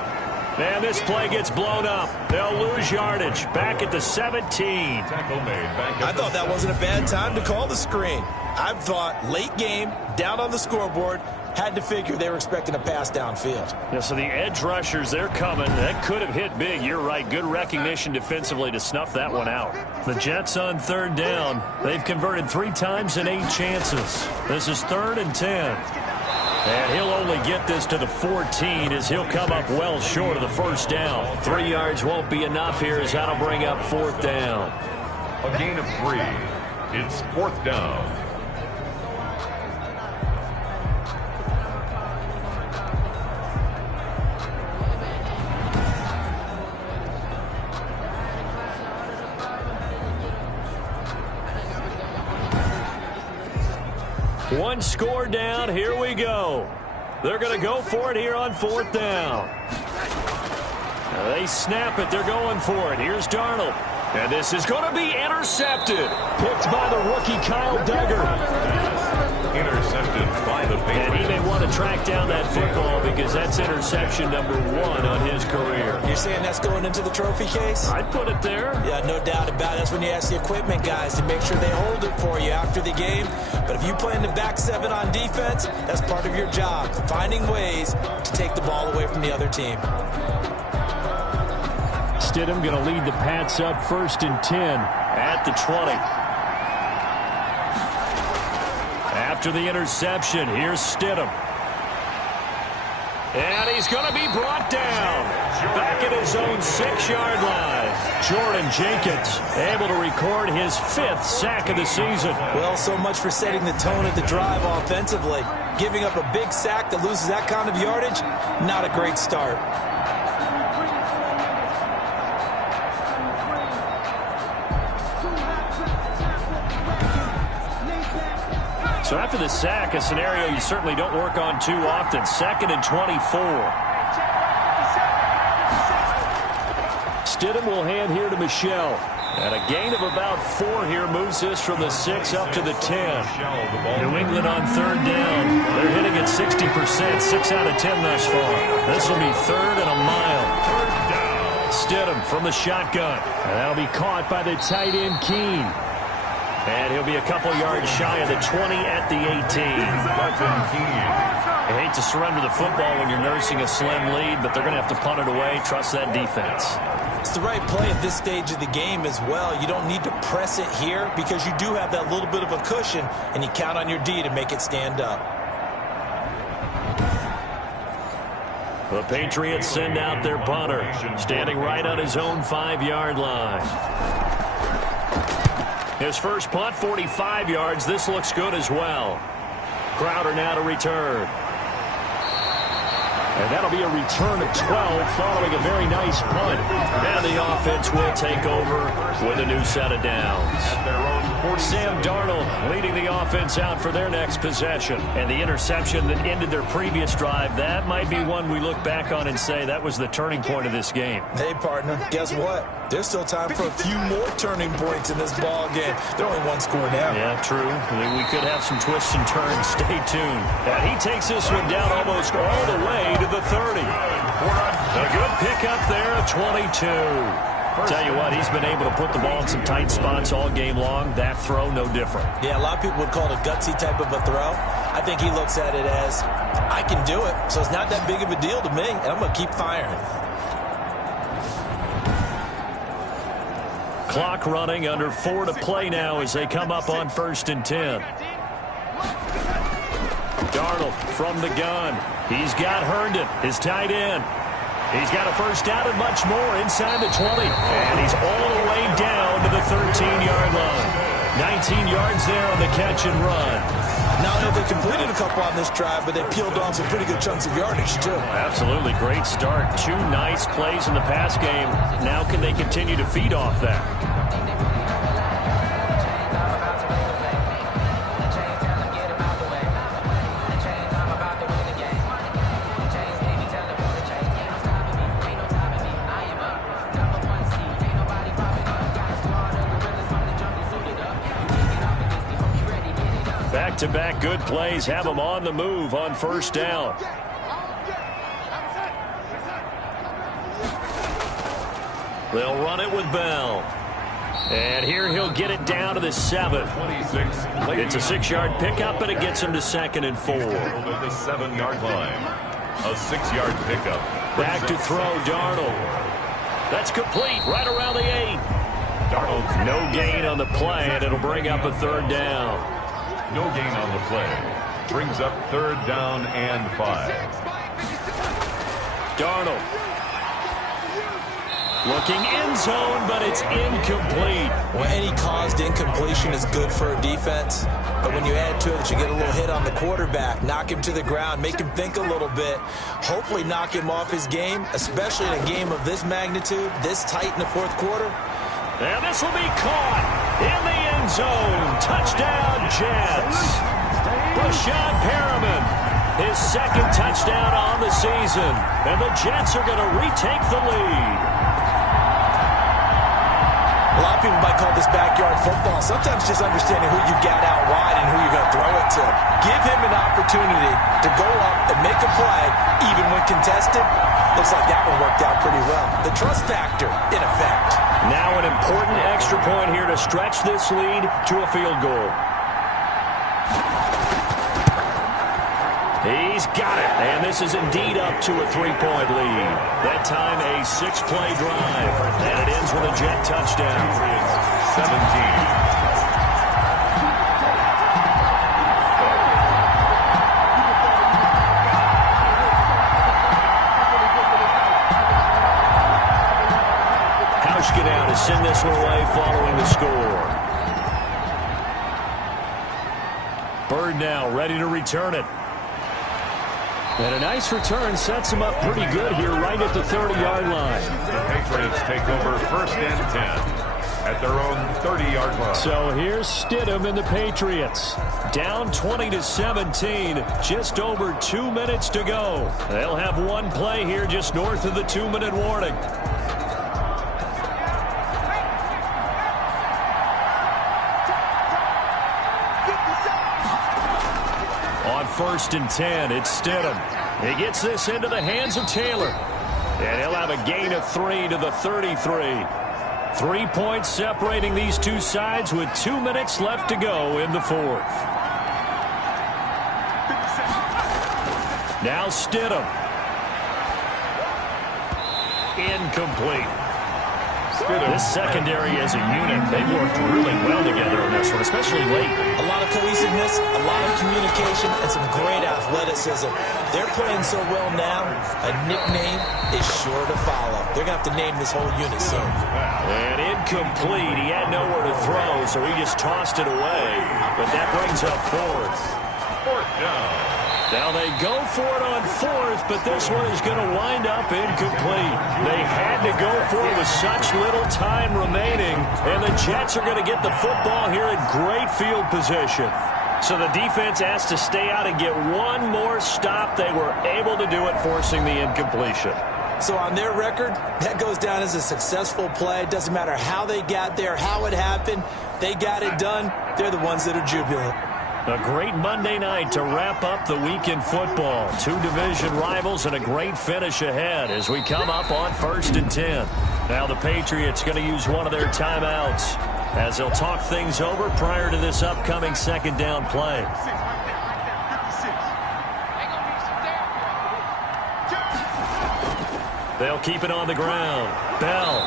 And this play gets blown up. They'll lose yardage. Back at the 17. I thought that wasn't a bad time to call the screen. I thought late game, down on the scoreboard, had to figure they were expecting a pass downfield. Yeah, so the edge rushers, they're coming. That could have hit big. You're right. Good recognition defensively to snuff that one out. The Jets on third down. They've converted 3 times in 8 chances. This is 3rd and 10. And he'll only get this to the 14 as he'll come up well short of the first down. 3 yards won't be enough here as that'll bring up 4th down. A gain of 3. It's 4th down. One score down. Here we go. They're going to go for it here on 4th down. They snap it. They're going for it. Here's Darnold. And this is going to be intercepted. Picked by the rookie Kyle Duggar. Intercepted by the Patriots. And he may want to track down that football because that's interception number 1 on his career. You're saying that's going into the trophy case? I'd put it there. Yeah, no doubt about it. That's when you ask the equipment guys to make sure they hold it for you after the game. But if you play in the back 7 on defense, that's part of your job, finding ways to take the ball away from the other team. Stidham going to lead the Pats up 1st and 10 at the 20. After the interception, here's Stidham. And he's going to be brought down back at his own 6-yard line. Jordan Jenkins able to record his 5th sack of the season. Well, so much for setting the tone of the drive offensively. Giving up a big sack that loses that kind of yardage, not a great start. So after the sack, a scenario you certainly don't work on too often. 2nd and 24. Stidham will hand here to Michel. And a gain of about 4 here moves this from the 6 up to the 10. New England on 3rd down. They're hitting at 60%, 6 out of 10 thus far. This will be 3rd and a mile. Stidham from the shotgun. And that'll be caught by the tight end Keene. And he'll be a couple yards shy of the 20 at the 18. I hate to surrender the football when you're nursing a slim lead, but they're going to have to punt it away. Trust that defense. It's the right play at this stage of the game as well. You don't need to press it here because you do have that little bit of a cushion, and you count on your D to make it stand up. The Patriots send out their punter, standing right on his own 5-yard line. His first punt, 45 yards. This looks good as well. Crowder now to return. And that'll be a return of 12 following a very nice punt. And the offense will take over with a new set of downs. Sam Darnold leading the offense out for their next possession. And the interception that ended their previous drive, that might be one we look back on and say that was the turning point of this game. Hey, partner, guess what? There's still time for a few more turning points in this ball game. They're only 1 score down. Yeah, true. We could have some twists and turns. Stay tuned. And he takes this one down almost all the way to the 30. A good pickup there, 22. Tell you what, he's been able to put the ball in some tight spots all game long. That throw, no different. Yeah, a lot of people would call it a gutsy type of a throw. I think he looks at it as, I can do it, so it's not that big of a deal to me, and I'm going to keep firing. Clock running, under 4 to play now as they come up on 1st and 10. Darnold from the gun. He's got Herndon, his tight end. He's got a first down and much more inside the 20. And he's all the way down to the 13-yard line. 19 yards there on the catch and run. Not only have they completed a couple on this drive, but they peeled off some pretty good chunks of yardage, too. Absolutely. Great start. 2 nice plays in the pass game. Now can they continue to feed off that? Back-to-back good plays have them on the move on 1st down. They'll run it with Bell. And here he'll get it down to the 7. It's a 6-yard pickup, and it gets him to 2nd and 4. At the 7-yard line. A 6-yard pickup. Back to throw, Darnold. That's complete, right around the 8. Darnold. No gain on the play, and it'll bring up a 3rd down. No gain on the play. Brings up 3rd down and 5. Darnold. Looking end zone, but it's incomplete. Well, any caused incompletion is good for a defense. But when you add to it that you get a little hit on the quarterback, knock him to the ground, make him think a little bit, hopefully knock him off his game, especially in a game of this magnitude, this tight in the 4th quarter. And this will be caught in the end zone. Touchdown, Jets. Rashad Perriman, his second touchdown on the season. And the Jets are going to retake the lead. A lot of people might call this backyard football. Sometimes just understanding who you got out wide and who you're going to throw it to. Give him an opportunity to go up and make a play, even when contested. Looks like that one worked out pretty well. The trust factor, in effect. Now an important extra point here to stretch this lead to a field goal. He's got it, and this is indeed up to a 3-point lead. That time a 6-play drive, and it ends with a Jet touchdown. 17. Get out to send this one away following the score. Bird now ready to return it. And a nice return sets him up pretty good here right at the 30-yard line. The Patriots take over 1st and 10 at their own 30-yard line. So here's Stidham and the Patriots. Down 20-17, just over 2 minutes to go. They'll have one play here just north of the 2-minute warning. On 1st and 10, it's Stidham. He gets this into the hands of Taylor. And he'll have a gain of 3 to the 33. 3 points separating these two sides with 2 minutes left to go in the 4th. Now Stidham. Incomplete. This secondary as a unit, they've worked really well together in this one, especially late. A lot of cohesiveness, a lot of communication, and some great athleticism. They're playing so well now, a nickname is sure to follow. They're going to have to name this whole unit soon. And incomplete. He had nowhere to throw, so he just tossed it away. But that brings up 4th. 4th down. Now they go for it on 4th, but this one is going to wind up incomplete. They had to go for it with such little time remaining, and the Jets are going to get the football here in great field position. So the defense has to stay out and get one more stop. They were able to do it, forcing the incompletion. So on their record, that goes down as a successful play. It doesn't matter how they got there, how it happened. They got it done. They're the ones that are jubilant. A great Monday night to wrap up the week in football. 2 division rivals and a great finish ahead as we come up on 1st and 10. Now the Patriots going to use one of their timeouts as they'll talk things over prior to this upcoming 2nd down play. They'll keep it on the ground. Bell.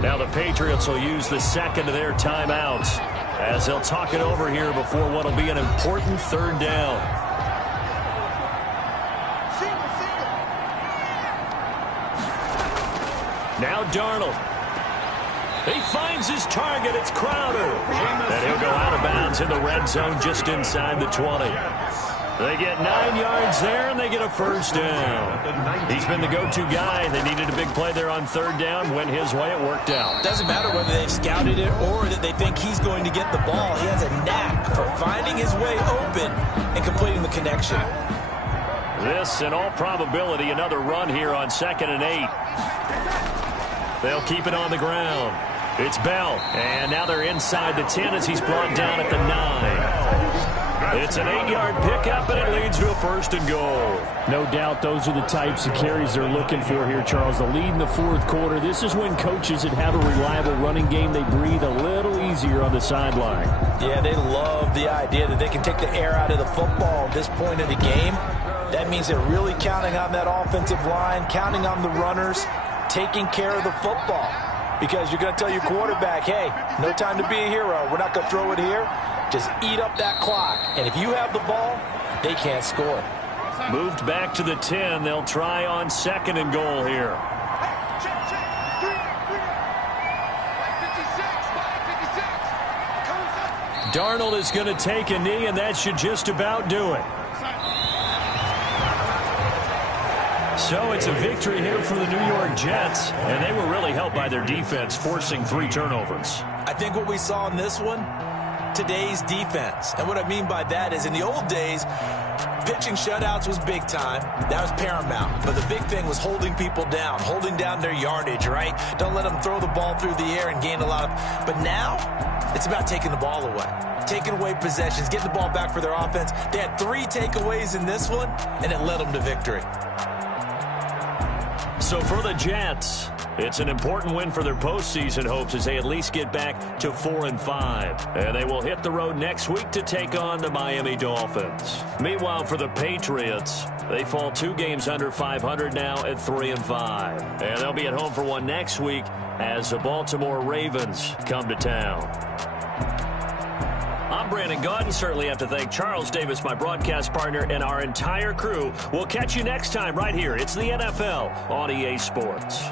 Now the Patriots will use the 2nd of their timeouts as they'll talk it over here before what will be an important 3rd down. Now Darnold. He finds his target. It's Crowder. And he'll go out of bounds in the red zone just inside the 20. They get 9 yards there, and they get a 1st down. He's been the go-to guy. They needed a big play there on 3rd down. Went his way. It worked out. Doesn't matter whether they've scouted it or that they think he's going to get the ball. He has a knack for finding his way open and completing the connection. This, in all probability, another run here on 2nd and 8. They'll keep it on the ground. It's Bell. And now they're inside the 10 as he's brought down at the 9. It's an 8-yard pickup, and it leads to a 1st and goal. No doubt those are the types of carries they're looking for here, Charles. The lead in the 4th quarter. This is when coaches that have a reliable running game, they breathe a little easier on the sideline. Yeah, they love the idea that they can take the air out of the football at this point of the game. That means they're really counting on that offensive line, counting on the runners, taking care of the football. Because you're going to tell your quarterback, hey, no time to be a hero. We're not going to throw it here. Just eat up that clock. And if you have the ball, they can't score. Moved back to the 10. They'll try on 2nd and goal here. Darnold is going to take a knee, and that should just about do it. So it's a victory here for the New York Jets, and they were really helped by their defense, forcing 3 turnovers. I think what we saw in this one, today's defense. And what I mean by that is in the old days, pitching shutouts was big time. That was paramount. But the big thing was holding people down, holding down their yardage, right? Don't let them throw the ball through the air and gain a lot of... But now, it's about taking the ball away. Taking away possessions, getting the ball back for their offense. They had 3 takeaways in this one, and it led them to victory. So for the Jets, it's an important win for their postseason hopes as they at least get back to 4-5. And they will hit the road next week to take on the Miami Dolphins. Meanwhile, for the Patriots, they fall 2 games under 500 now at 3-5. And they'll be at home for one next week as the Baltimore Ravens come to town. I'm Brandon Gaudin. Certainly have to thank Charles Davis, my broadcast partner, and our entire crew. We'll catch you next time right here. It's the NFL on EA Sports.